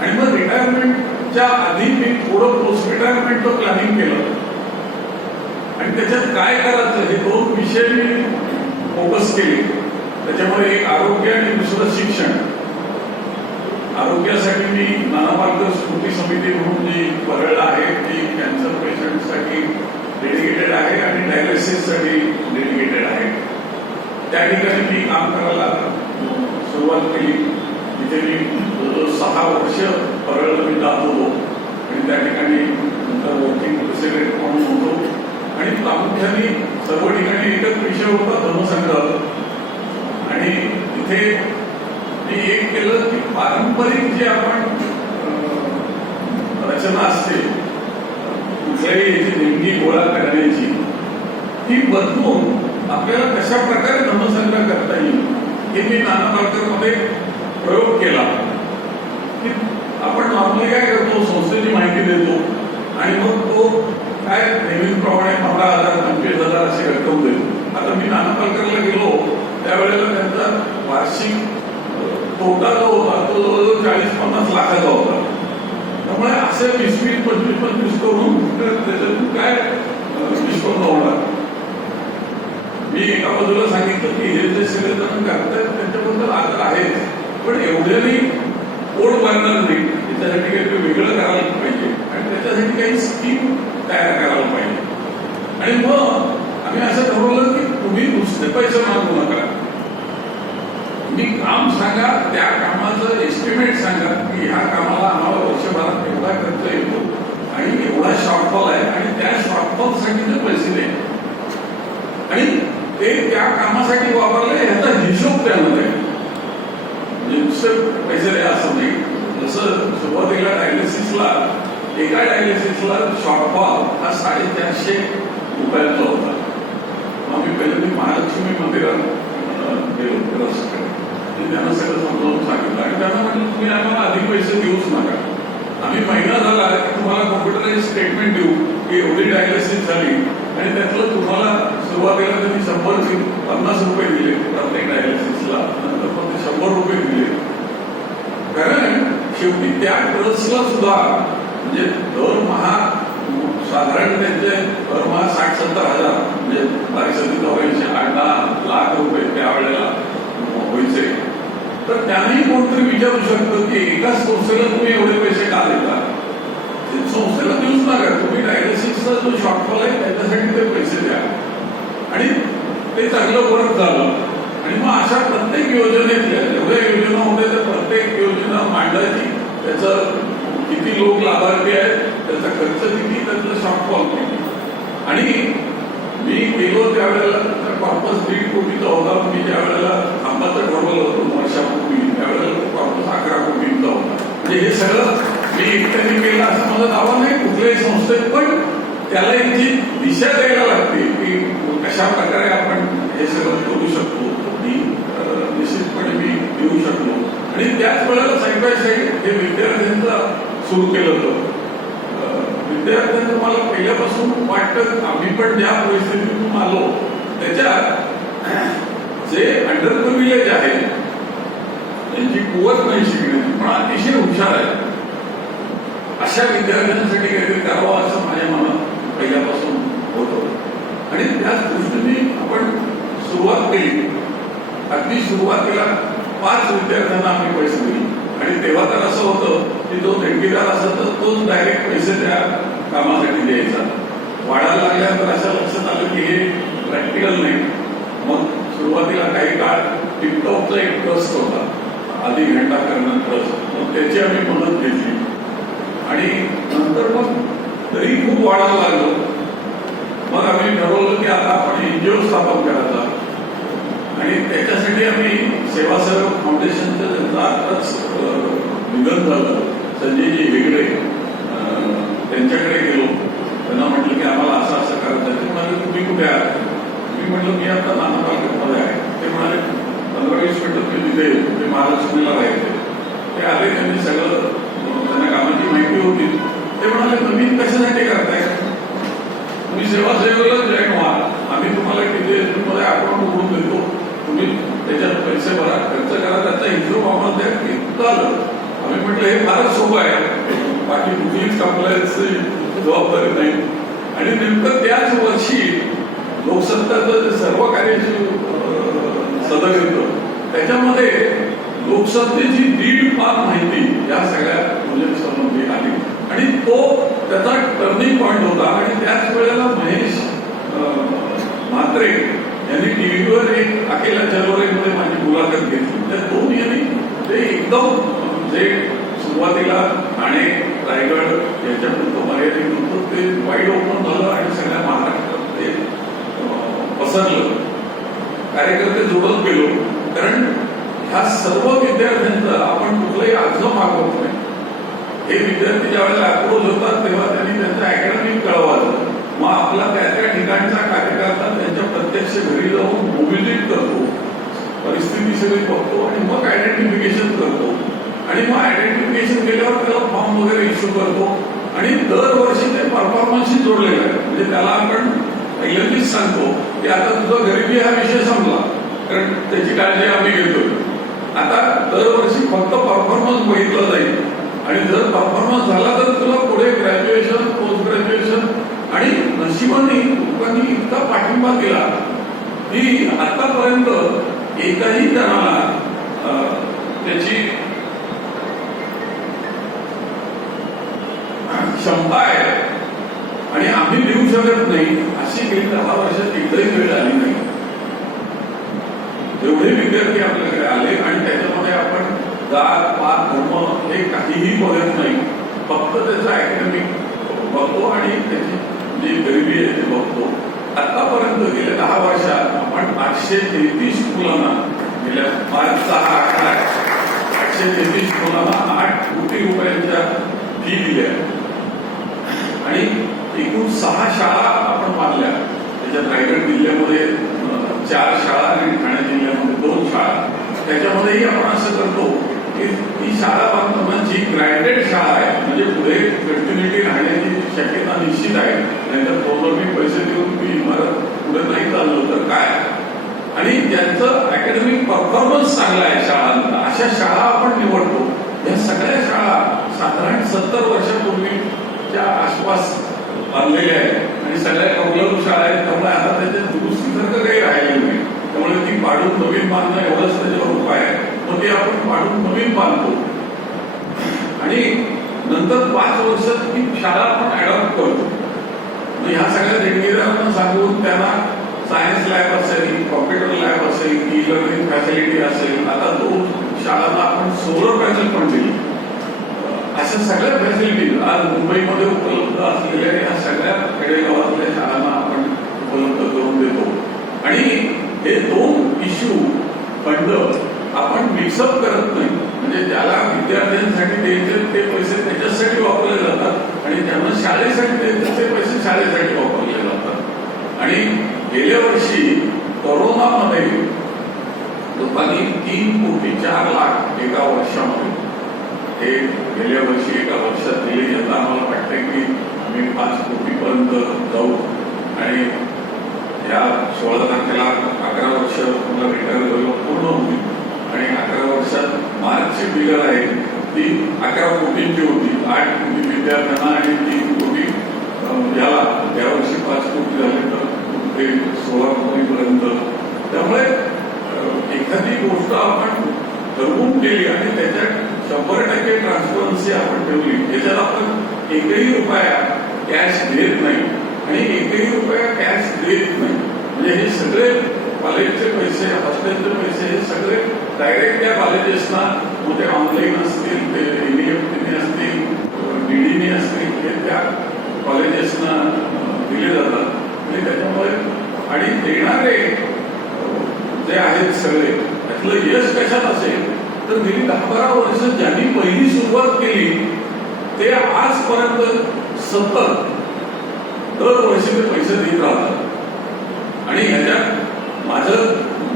आणि मग रिटायरमेंटच्या आधी मी थोडं पोस्ट रिटायरमेंटचं प्लॅनिंग केलं आणि त्याच्यात काय करायचं हे 2 विषय मी फोकस केले. त्याच्यामध्ये एक आरोग्य आणि दुसरं शिक्षण. आरोग्यासाठी मी नाना पालकर स्मृती समिती म्हणून जी परळ आहे ती कॅन्सर पेशंटसाठी डेडिकेटेड आहे आणि डायलिसिससाठी डेडिकेटेड आहे. त्या ठिकाणी मी काम करायला सुरुवात केली. तिथे मी 6 वर्ष परळला मी जात होतो आणि त्या ठिकाणी वर्किंग प्रेसिडेंट म्हणून होतो. आणि प्रामुख्याने सर्व ठिकाणी एकच विषय होता धर्मसंघ. आणि तिथे मी एक केलं की पारंपरिक जे आपण रचना असते कुठल्याही याची देणगी गोळा करण्याची ती बदलून आपल्याला कशा प्रकारे धर्मसंग्रह करता येईल हे मी नाना पालकर मध्ये प्रयोग केला. की आपण नॉर्मली काय करतो संस्थेची माहिती देतो आणि मग तो काय नेहमीप्रमाणे 15,000 25,000 अशी रक्कम देतो. आता मी नाना पालकरला गेलो त्यावेळेला त्यांचा वार्षिक तोटा जो होता तो जवळजवळ 40-50 लाखाचा होता. त्यामुळे असे 20-25 करून त्याच्यातून काय निष्पन्न होणार. मी एका बाजूला सांगितलं की हे जे सगळे जण करतात त्यांच्याबद्दल आदर आहेच, पण एवढ्याही पोट भरणार नाही. त्याच्यासाठी काही वेगळं करायला पाहिजे आणि त्याच्यासाठी काही स्कीम तयार करायला पाहिजे. आणि मग आम्ही असं ठरवलं की तुम्ही नुसते पैसे मागू नका, तुम्ही काम सांगा, त्या कामाचं एस्टिमेट सांगा की ह्या कामाला आम्हाला वर्षभरात एवढा खर्च येतो आणि एवढा शॉर्टफॉल आहे आणि त्या शॉर्टफॉलसाठी ते पैसे द्या आणि ते त्या कामासाठी वापरले ह्याचा हिशोब त्यांना द्या. म्हणजे नुसते पैसे द्या असं नाही. जसं सुरुवातीला डायलिसिसला एका डायलिसिसला शॉर्टफॉल हा 450 रुपयांचा होता. मग मी पहिले मी महालक्ष्मी मंदिरात गेलो ट्रस्टकडे. त्यांना सगळं समजावून सांगितलं आणि त्यांना म्हटलं तुम्ही आम्हाला अधिक पैसे देऊच नका, आम्ही महिना झाला की तुम्हाला कॉम्प्युटराइज स्टेटमेंट देऊ की एवढी डायलिसिस झाली आणि त्यातलं तुम्हाला सुरुवातीला त्यांनी 150 रुपये दिले प्रत्येक डायलिसिसला, नंतर फक्त 100 रुपये दिले. कारण शेवटी त्या ट्रस्टला सुद्धा म्हणजे दरमहा साधारण त्यांचे दरमहा 60-70 हजार म्हणजे परिस्थिती 8-10 लाख रुपये त्यावेळेला व्हायचे. तर त्यांनाही कोणतरी विचारू शकतं की एकाच संस्थेला तुम्ही एवढे पैसे का देता. संस्थेला देऊच नका, तुम्ही डायलिसिसचा जो शॉर्टफॉल आहे त्याच्यासाठी ते पैसे द्या. आणि ते चांगलं वर्क झालं. आणि मग अशा प्रत्येक योजनेतल्या जेवढ्या योजना होत्या त्या प्रत्येक योजना मांडायची, त्याचं किती लोक लाभार्थी आहेत, त्याचा खर्च किती, त्याचं शॉर्टफॉल किती. आणि मी गेलो त्यावेळेला कॉर्पस 1.5 कोटीचा होता. मी ज्या वेळेला आंबाचं ठरवलं होतं वर्षापूर्वी त्यावेळेला कॉर्पस 11 कोटीचा होता. म्हणजे हे सगळं मी एकट्याने केलं असं मला दावा नाही कुठल्याही संस्थेत, पण त्याला एक जी दिशा द्यायला लागते की कशा प्रकारे आपण हे सगळं करू शकतो ही निश्चितपणे मी देऊ शकलो. आणि त्याच वेळेला साईड बाय साईड हे विद्यार्थ्यांचं सुरू केलं होतं. विद्यार्थ्यांचं मला पहिल्यापासून वाटतं आम्ही पण ज्या परिस्थितीतून आलो त्याच्यात जे अंडर प्रिव्हिलेज आहे त्यांची कुवत नाही शिकण्याची पण अतिशय हुशार आहे अशा विद्यार्थ्यांसाठी काहीतरी करावं असं माझ्या मनात पहिल्यापासून होतं. आणि त्याच दृष्टीने आपण सुरुवात केली. अगदी सुरुवातीला 5 विद्यार्थ्यांना आम्ही पैसे दिले आणि तेव्हा तर असं होतं की जो देणगीदार असायचा तोच डायरेक्ट पैसे त्या कामासाठी द्यायचा. वाढायला लागल्यानंतर अशा लक्षात आलं की हे प्रॅक्टिकल नाही. मग सुरुवातीला काही काळ टिकटॉकचा एक ट्रस्ट होता, आधी घंटा करणं ट्रस्ट, मग त्याची आम्ही मदत घेतली आणि नंतर मग तरी खूप वाढायला लागलं. मग आम्ही ठरवलं की आता आपण एनजीओ स्थापन करायचा आणि त्याच्यासाठी आम्ही सेवासेवक फाउंडेशनचं त्यांचं आताच निधन झालं संजयजी हेगडे, त्यांच्याकडे गेलो. त्यांना म्हटलं की आम्हाला असं असं करायचं आहे. ते म्हणाले तुम्ही कुठे आहात? मी म्हटलं मी आता नाना मार्केटमध्ये आहे. ते म्हणाले 15-20 मिनिटं मी तिथे येतो. ते महालक्ष्मीला राहायचे. ते आले, त्यांनी सगळं त्यांना कामाची माहिती होती. ते म्हणाले नवीन कशासाठी करताय? तुम्ही सेवासेवेला जॉईन व्हा, आम्ही तुम्हाला तिथे तुम्हाला अकाउंट उघडून देतो, तुम्ही त्याच्यात पैसे भरा, खर्च करा, त्याचा हिशोब आम्हाला द्या. इतकं आलं. आम्ही म्हटलं हे फारच सोपं आहे, बाकी कुठलीच कंप्लायन्सची जबाबदारी नाही. आणि नेमकं त्याच वर्षी लोकसत्ताचं जे सर्व कार्याची सदन येतं त्याच्यामध्ये लोकसत्तेची 1.5 पान माहिती या सगळ्या प्रोजेक्टसंबंधी आली आणि तो त्याचा टर्निंग पॉइंट होता. आणि त्याच वेळेला महेश म्हात्रे यांनी टीव्हीवर एक अकेला चलोरेमध्ये माझी मुलाखत घेतली. त्या 2 यांनी ते एकदम जे सुरुवातीला ठाणे रायगड याच्यापर्यंत मर्यादित होतं ते वाईड ओपन झालं आणि सगळ्या महाराष्ट्रात ते पसरलं. कार्यकर्ते जोडत गेलो, कारण ह्या सर्व विद्यार्थ्यांचं आपण कुठलंही अर्ज मागवत नाही. हे विद्यार्थी ज्या वेळेला अप्रोच होतात तेव्हा त्यांनी त्यांचं अकॅडमिक कळवायचं. मग आपला त्या त्या ठिकाणचा कार्यकर्ता त्यांच्या प्रत्यक्ष घरी जाऊन मोबिलिट करतो, परिस्थिती सगळी बघतो आणि मग आयडेंटिफिकेशन करतो. आणि मग आयडेंटिफिकेशन केल्यावर त्याला फॉर्म वगैरे इश्यू करतो आणि दरवर्षी ते परफॉर्मन्सशी जोडलेलं आहे. म्हणजे त्याला आपण पहिल्यांदाच सांगतो की आता तुझा गरिबी हा विषय संपला, कारण त्याची काळजी आम्ही घेतोय. आता दरवर्षी फक्त परफॉर्मन्स बघितला जाईल आणि जर परफॉर्मन्स झाला तर तुला पुढे ग्रॅज्युएशन, पोस्ट ग्रॅज्युएशन. आणि नशिबाने लोकांनी इतका पाठिंबा दिला की आतापर्यंत एकाही जणाला त्याची क्षमता आहे आणि आम्ही देऊ शकत नाही अशी गेली 10 वर्षात एकदाही वेळ आली नाही. जेवढे विद्यार्थी आपल्याकडे आले आणि त्याच्यामध्ये आपण जात, पात, धर्म हे काहीही बघत नाही, फक्त त्याचं अकॅडमिक बघतो आणि त्याची जी गरिबी आहे ते बघतो. आतापर्यंत गेल्या 10 वर्षात आपण 833 मुलांना, गेल्या 5-6 आकडा 833 मुलांना 8 कोटी रुपयांच्या फी दिल्या आणि एकूण 6 शाळा आपण बांधल्या. त्याच्यात रायगड जिल्ह्यामध्ये 4 शाळा आणि ठाणे जिल्ह्यामध्ये 2 शाळा. त्याच्यामध्येही आपण असं करतो की ही शाळा बांधताना जी ग्रँटेड शाळा आहे, म्हणजे पुढे कंटिन्युटी राहण्याची शक्यता निश्चित आहे, नाहीतर थोडं मी पैसे देऊन मी इमारत पुढे नाही चाललो तर काय. आणि ज्यांचं अकॅडमिक परफॉर्मन्स चांगला आहे शाळांचा, अशा शाळा आपण निवडतो. या सगळ्या शाळा साधारण 70 वर्षापूर्वीच्या आसपास बांधलेल्या आहेत आणि सगळ्या कौलारू शाळा आहेत. त्यामुळे आता त्याच्या दुरुस्तीसारखं काही राहिलेलं नाही. त्यामुळे ती पाडून नवीन बांधणं एवढंच त्याच्यावर उपाय आहे. मग ते आपण पाडून नवीन बांधतो आणि नंतर 5 वर्षात ती शाळा आपण अडॉप्ट करतो. मग ह्या सगळ्या देणगीदारांना सांगून त्यांना सायन्स लॅब असेल, कॉम्प्युटर लॅब असेल, ई लर्निंग फॅसिलिटी असेल, आता 2 शाळांना आपण सोलर पॅनल पण दिली. अशा सगळ्या फॅसिलिटीज आज मुंबईमध्ये उपलब्ध असलेल्या ह्या सगळ्या खेडेगावातल्या शाळांना आपण उपलब्ध करून देतो. आणि हे 2 इश्यू फंड आपण मिक्सअप करत नाही. म्हणजे ज्याला विद्यार्थ्यांसाठी द्यायचे ते पैसे त्याच्यासाठी वापरले जातात आणि ज्यांना शाळेसाठी द्यायचे ते पैसे शाळेसाठी वापरले जातात. आणि गेल्या वर्षी कोरोनामध्ये लोकांनी 3.4 लाख एका वर्षामध्ये हे गेल्या वर्षी एका वर्षात दिले. याचा आम्हाला वाटतं की आम्ही 5 कोटीपर्यंत जाऊ आणि या 16 तारखेला 11 वर्ष रिटायर पूर्ण होती आणि 11 वर्षात मार्चची फिगर आहे ती 11 कोटींची होती. 8 कोटी विद्यार्थ्यांना आणि 3 कोटी याला यावर्षी 5 कोटी झाले तर ते 16 कोटीपर्यंत. त्यामुळे एखादी गोष्ट आपण ठरवून केली आणि त्याच्यात 100% ट्रान्सपरन्सी आपण ठेवली, त्याच्यात आपण एकही रुपया कॅश देत नाही आणि एकही रुपया कॅश देत नाही. म्हणजे हे सगळे कॉलेजचे पैसे, हॉस्टेलचे पैसे हे सगळे डायरेक्ट त्या कॉलेजेसना, मग ते ऑनलाईन असतील, ते NEFT असतील, DD असतील, हे त्या कॉलेजेसना दिले जातात. आणि त्याच्यामुळे आणि देणारे जे आहेत सगळे, त्यातलं यश कशात असेल तर गेली 10-12 वर्ष ज्यांनी पहिली सुरुवात केली ते आजपर्यंत सतत दरवर्षी ते पैसे देत राहतात. आणि ह्याच्यात माझं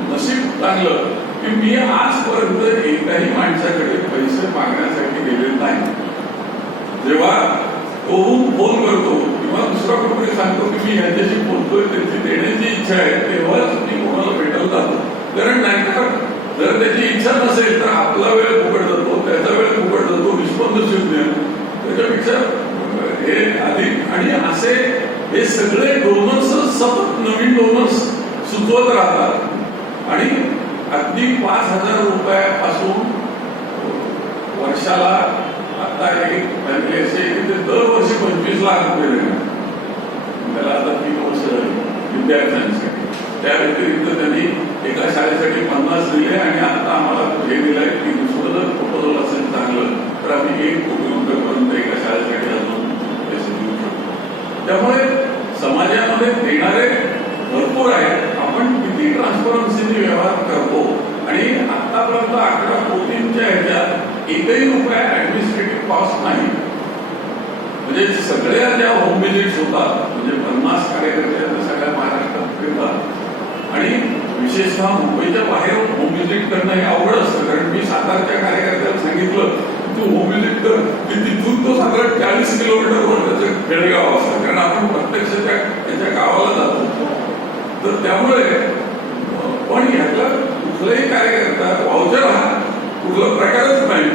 नशीब चांगलं की मी आजपर्यंत एकाही माणसाकडे पैसे मागण्यासाठी गेलेलो नाही. जेव्हा तो फोन करतो किंवा दुसरा कोणतरी सांगतो की मी ह्याच्याशी बोलतोय, त्यांची देण्याची इच्छा आहे, तेव्हाच मी कोणाला भेटायला जातो. कारण नाहीतर जर त्याची इच्छा नसेल तर आपला वेळ फुकट जातो, त्याचा वेळ फुकट जातो, निष्पंद त्याच्यापेक्षा हे अधिक. आणि असे हे सगळे डोनर्स सतत नवीन डोनर्स सुचवत राहतात आणि अगदी 5,000 रुपयापासून वर्षाला आता एक फॅमिली असे की ते दरवर्षी 25 लाख रुपये देणार. त्याला आता 3 वर्ष झाली विद्यार्थ्यांसाठी. त्या व्यतिरिक्त त्यांनी एका शाळेसाठी 50 दिले आणि आता आम्हाला हे दिलंय की दुसरं जर प्रपोजल असेल चांगलं तर आम्ही 1 कोटी रुपयेपर्यंत एका शाळेसाठी अजून पैसे देऊ शकतो. त्यामुळे समाजामध्ये देणारे भरपूर आहेत. आपण किती ट्रान्सपरन्सीने व्यवहार करतो आणि आतापर्यंत 11 कोटींच्या ह्याच्यात एकही रुपया ऍडमिनिस्ट्रेटिव्ह कॉस्ट नाही. म्हणजे सगळ्या ज्या होम व्हिजिट्स होतात, म्हणजे 50 कार्यकर्ते सगळ्या महाराष्ट्रात फिरतात आणि विशेषतः मुंबईच्या बाहेर होम व्हिजिट करणं हे अवघड असतं. कारण मी सातारच्या कार्यकर्त्याला सांगितलं तू होम व्हिजिट कर, की तिथून तो साधारण 40 किलोमीटरवर त्याचं खेडेगाव असतं. कारण आपण प्रत्यक्ष त्याच्या गावाला जातो. तर त्यामुळे पण ह्यातला कुठलाही कार्यकर्ता वाउचर हा कुठला प्रकारच नाही.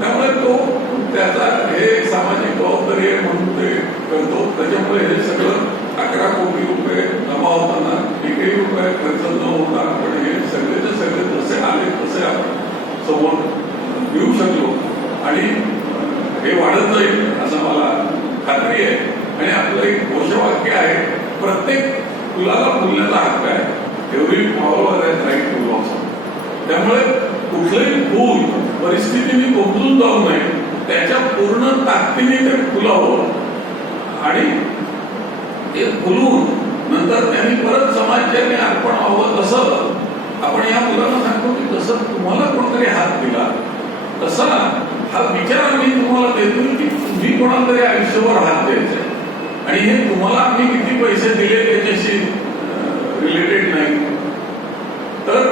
त्यामुळे तो त्याचा हे सामाजिक जबाबदारी आहे म्हणून ते करतो. त्याच्यामुळे हे सगळं 11 कोटी रुपये जमा होताना एकही रुपये खर्च न होता पण हे सगळेचे सगळे जसे आले तसे आपण समोर देऊ शकलो आणि हे वाढत जाईल असं मला खात्री आहे. आणि आपलं एक घोषवाक्य आहे, प्रत्येक फुलाला फुलण्याचा हक्क आहे. Every flower has right to blossom. त्यामुळे कुठलंही फूल परिस्थितीने कोपरून जाऊ नये, त्याच्या पूर्ण ताकदीने ते फुलावं आणि ते फुलून नंतर त्यांनी परत समाजाने अर्पण व्हावं. तसं आपण या मुलांना सांगतो की जसं तुम्हाला कोणतरी हात दिला तसा हा विचार आम्ही तुम्हाला देतो की तुम्ही कोणाला तरी आयुष्यभर हात द्यायचे आणि हे तुम्हाला आम्ही किती पैसे दिले त्याच्याशी रिलेटेड नाही. तर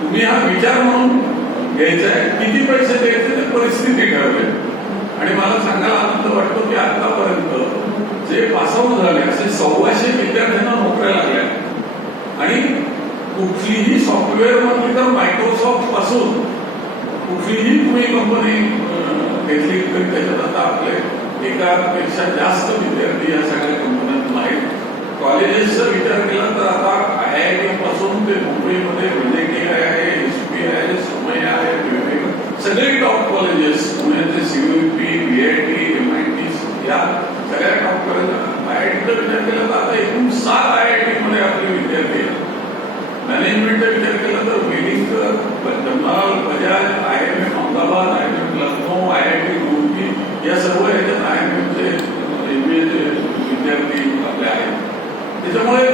तुम्ही हा विचार म्हणून घ्यायचा आहे. किती पैसे द्यायचे ते परिस्थिती ठरवेल. आणि मला सांगायला आनंद वाटतो की आतापर्यंत जे पासआउट झाले असे 1,200 विद्यार्थ्यांना नोकऱ्या लागल्या आणि कुठलीही सॉफ्टवेअर मधली तर मायक्रोसॉफ्ट पासून कुठलीही तुम्ही कंपनी घेतली तरी त्याच्यात आता आपले एकापेक्षा जास्त विद्यार्थी या सगळ्या कंपन्यात आहेत. कॉलेजेसचा विचार केला तर आता IIT पासून ते मुंबईमध्ये VJT आहे, SPI आहे, समय आहे, सगळे टॉप कॉलेजेस, पुण्याचे CUP, VIT, MIT या सगळ्या टॉप कॉलेज. IITचा विचार केला तर आता एकूण 7 IIT मध्ये आपले विद्यार्थी आहेत. मॅनेजमेंटचा विचार केला तर Welingkar, Jamnalal Bajaj, IIM Ahmedabad, IIM Lucknow, IIT Roorkee या सर्व याच्यात IIMचे MBAचे विद्यार्थी आपले आहेत. त्याच्यामुळे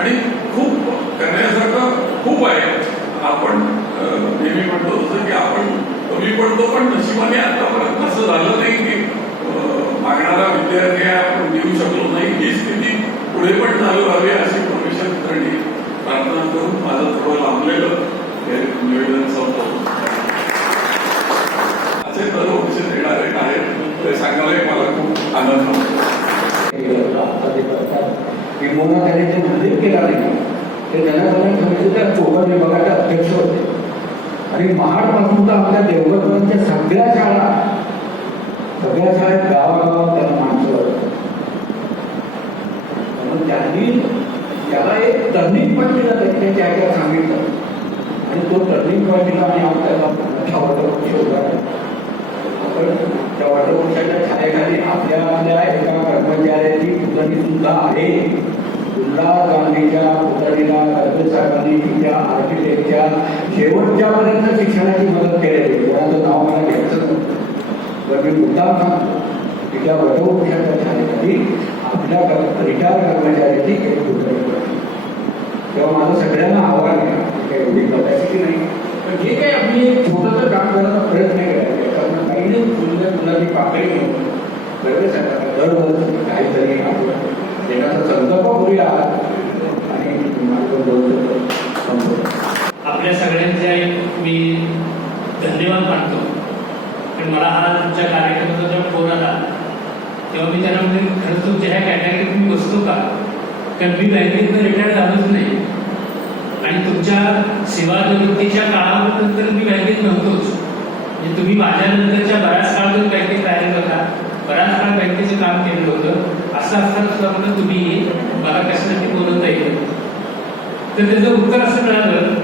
आणि खूप करण्यासारखं खूप आहे. आपण नेहमी म्हणतो तसं की आपण कमी पडतो पण नशिबाने आतापर्यंत असं झालं नाही की मागणारा विद्यार्थी आपण देऊ शकलो नाही. ही स्थिती पुढे पण चालू व्हावी अशी परमेश्वरांनी प्रार्थना करून माझं थोडं लांबलेलं हे निवेदन संपवतो. असे दरवर्षी येणारे आहेत ते सांगायला मला खूप आनंद होतो. किंवा त्याने जे मंदिर केला नाही ते जनार्दन समितीच्या कोकण विभागाचे अध्यक्ष होते आणि महाडपासून तर आपल्या देवगडपर्यंतच्या सगळ्या शाळेत गावागावात त्याला माणसं म्हणून त्यांनी त्याला एक टर्निंग पॉईंट दिला त्याच्या आईला सांगितलं आणि तो टर्निंग पॉईंट दिला आणि आपल्याला आपण त्या वटवृक्षाच्या छायेखाली आपल्या एका कर्मचाऱ्याची पुतळी सुद्धा आहे. गुलजार गांधीच्या पुतळीला कर्वे साहेबांनी तिच्या आर्किटेक्टच्या शेवटच्यापर्यंत शिक्षणाची मदत केलेली. कोणाचं नाव मला घ्यायचं नव्हतं, तर मी मुद्दाम सांगतो की त्या वटवृक्षाच्या छायेखाली आपल्या रिटायर कर्मचाऱ्याची एक पुतळी पडली. तेव्हा माझं सगळ्यांना आव्हान आहे, काही एवढी कपॅसिटी नाही, पण जे काही आपली एक छोटंसं काम करण्याचा प्रयत्न करायचा त्याच्यातून काही नाही सुंदर मुलाची पाकळी म्हणून कर्वे साहेबांना दरवर्षी काहीतरी आपण एखादा संकल्प करूया आणि आपल्या सगळ्यांचे मी धन्यवाद मानतो. पण मला हा तुमच्या कार्यक्रमाचा जेव्हा फोन आला तेव्हा मी त्यांना म्हणजे खरंच तुमच्या ह्या कॅटेगरीत मी बसतो का, कारण मी बँकेतनं रिटायर झालोच नाही आणि तुमच्या सेवानिवृत्तीच्या काळानंतर मी बँकेत नव्हतोच. म्हणजे तुम्ही माझ्यानंतरच्या बऱ्याच काळ तुम्ही बँकेत राहिलेला होता, बऱ्याच काळ बँकेचं काम केलं होतं. असं असताना सुद्धा म्हणून तुम्ही मला कशासाठी बोलवता येईल. तर त्याचं उत्तर असं मिळालं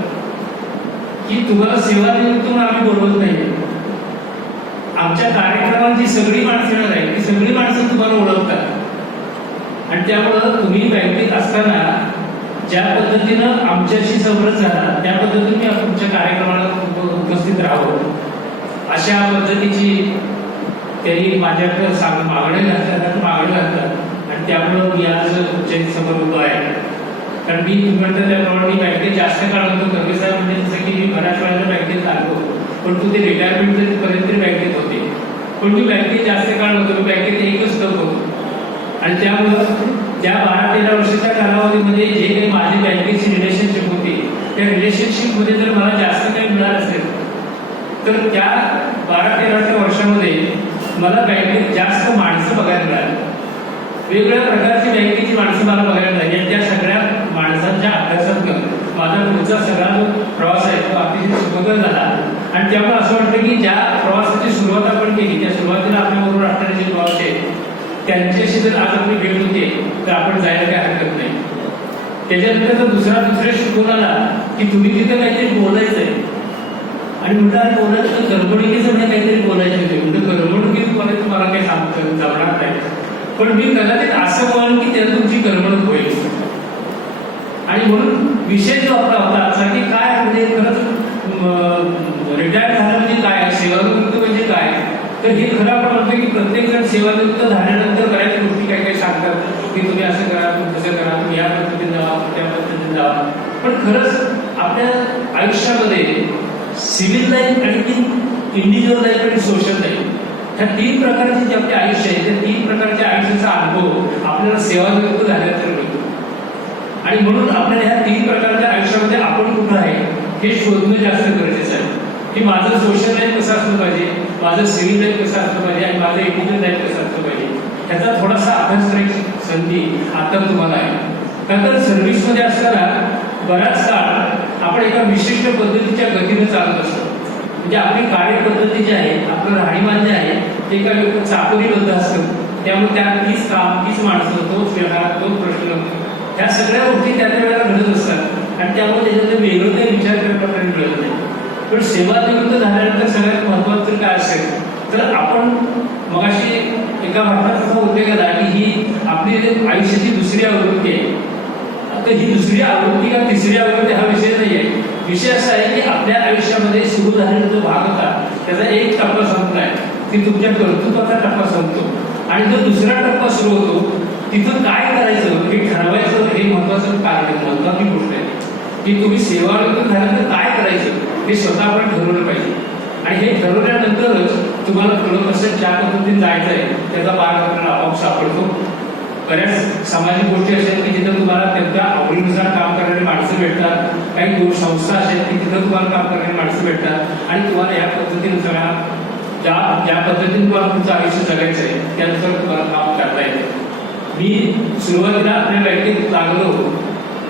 की तुम्हाला सेवानिवृत्त म्हणून आम्ही बोलवत नाही. आमच्या कार्यक्रमात जी सगळी माणसं येणार आहेत ती सगळी माणसं तुम्हाला ओळखतात आणि त्यामुळं तुम्ही बँकेत असताना ज्या पद्धतीनं आमच्याशी संपर्क झाला त्या पद्धतीने मी तुमच्या कार्यक्रमाला उपस्थित राहावं अशा पद्धतीची त्यांनी माझ्याकडे मागणी घालतात आणि त्यामुळं मी आज तुमच्या समोर उभं आहे. कारण मी तुम्ही म्हणता त्याप्रमाणे मी बँकेत जास्त काळ होतो. कर्वे साहेब म्हणजे जसं की मी बऱ्याच वेळेला बँकेत लागलो, पण तू ते रिटायरमेंट पर्यंत बँकेत होते, पण मी बँकेत जास्त काळ होतो. मी बँकेत एकच टप होतो आणि त्यामुळं त्या 12-13 वर्षाच्या कालावधीमध्ये जे काही माझी बँकेची रिलेशनशिप होती त्या रिलेशनशिपमध्ये जर मला जास्त काही मिळालं असेल तर त्या 12-13 वर्षामध्ये मला बँकेत जास्त माणसं बघायला मिळाली. वेगवेगळ्या प्रकारची बँकेची माणसं मला बघायला मिळाली आणि त्या सगळ्या माणसांच्या अभ्यासातून माझा पुढचा सगळा जो प्रवास आहे तो अतिशय सुखकर झाला. आणि त्यामुळे असं वाटतं की ज्या प्रवासाची सुरुवात आपण केली त्या सुरुवातीला आपल्याबरोबर असणारे जे प्रवास आहे त्यांच्याशी जर आज आपली भेट होते तर आपण जायला काही हरकत नाही. त्याच्यानंतर जर दुसऱ्या शिकवून आला की तुम्ही तिथं काहीतरी बोलायचंय आणि म्हटलं बोलायचं गडबडीचं म्हणजे काहीतरी बोलायचं होते म्हणजे गडबडुकीत बोलायचं मला काही सांगतं जमणार नाही. पण मी कदाचित असं बोलेन की त्यात तुमची गडबड होईल. आणि म्हणून विषय जो आपला होता असा की काय म्हणजे खरंच रिटायर झालं म्हणजे काय, सेवानिवृत्त म्हणजे काय. तर हे खरं आपण म्हणतो की प्रत्येक जण सेवानिवृत्त झाल्यानंतर बऱ्याच गोष्टी काही काही सांगतात की तुम्ही असं करा, तुम्ही तसं करा, तुम्ही या पद्धतीने जावा, त्या पद्धतीने जावा. पण खरंच आपल्या आयुष्यामध्ये सिव्हिल लाईफ आणि इंडिव्हिज्युअल लाईफ आणि सोशल लाईफ ह्या 3 प्रकारचे जे आपले आयुष्य आहे त्या 3 प्रकारच्या आयुष्याचा अनुभव आपल्याला सेवानिवृत्त झाल्यानंतर मिळतो. आणि म्हणून आपल्याला ह्या 3 प्रकारच्या आयुष्यामध्ये आपण कुठं आहे हे शोधणं जास्त गरजेचं आहे. की माझं सोशल लाईफ कसं असलं पाहिजे, माझं सिव्हिल लाईफ कसं असलं पाहिजे आणि माझं इंडिव्हिज्युअल लाईफ कसं असलं पाहिजे ह्याचा थोडासा अभ्यास करायची संधी आता तुम्हाला आहे. कारण तर सर्व्हिसमध्ये असताना बराच काळ आपण एका विशिष्ट पद्धतीच्या गतीने चालत असतो. म्हणजे आपली कार्यपद्धती जी आहे, आपलं राहणीमान जे आहे ते एका चाकोरीबद्ध असतं. त्यामुळे त्यात 30 काम, 30 माणसं, तोच व्यवहार, तोच प्रश्न, ह्या सगळ्या गोष्टी त्या वेळेला घडत असतात आणि त्यामुळे त्याच्यात वेगळं काही विचार करण्यात आपल्याला मिळत नाही. पण सेवानिवृत्त झाल्यानंतर सगळ्यात महत्वाचं काय असेल तर आपण मगाशी एका भारतात असा उल्लेख केला की ही आपली आयुष्याची दुसरी आवृत्ती आहे. आता ही दुसरी आवृत्ती का तिसरी आवृत्ती हा विषय नाही आहे. विषय असा आहे की आपल्या आयुष्यामध्ये सुरू झालेला जो भाग होता त्याचा एक टप्पा संपलाय की तुमच्या कर्तृत्वाचा टप्पा संपतो आणि जो दुसरा टप्पा सुरू होतो तिथं काय करायचं हे ठरवायचं. हे महत्वाचं कार्य, महत्वाची गोष्ट आहे की तुम्ही सेवानिवृत्त झाल्यानंतर काय करायचं हे स्वतः आपण ठरवलं पाहिजे. आणि हे ठरवल्यानंतरच तुम्हाला पुढं कसं ज्या पद्धतीने जायचं आहे त्याचा मार्ग आपल्याला आपोआप सापडतो. बऱ्याच सामाजिक गोष्टी अशा आहेत की जिथं तुम्हाला त्यांच्या आवडीनुसार काम करणारी माणसं भेटतात. काही संस्था अशा आहेत की तिथं तुम्हाला काम करणारी माणसं भेटतात आणि तुम्हाला या पद्धतीनुसार ज्या पद्धतीने तुम्हाला तुमचं आयुष्य जगायचं आहे त्यानुसार तुम्हाला काम करता येतं. मी सुरुवातीला आपल्या बँकेत लागलो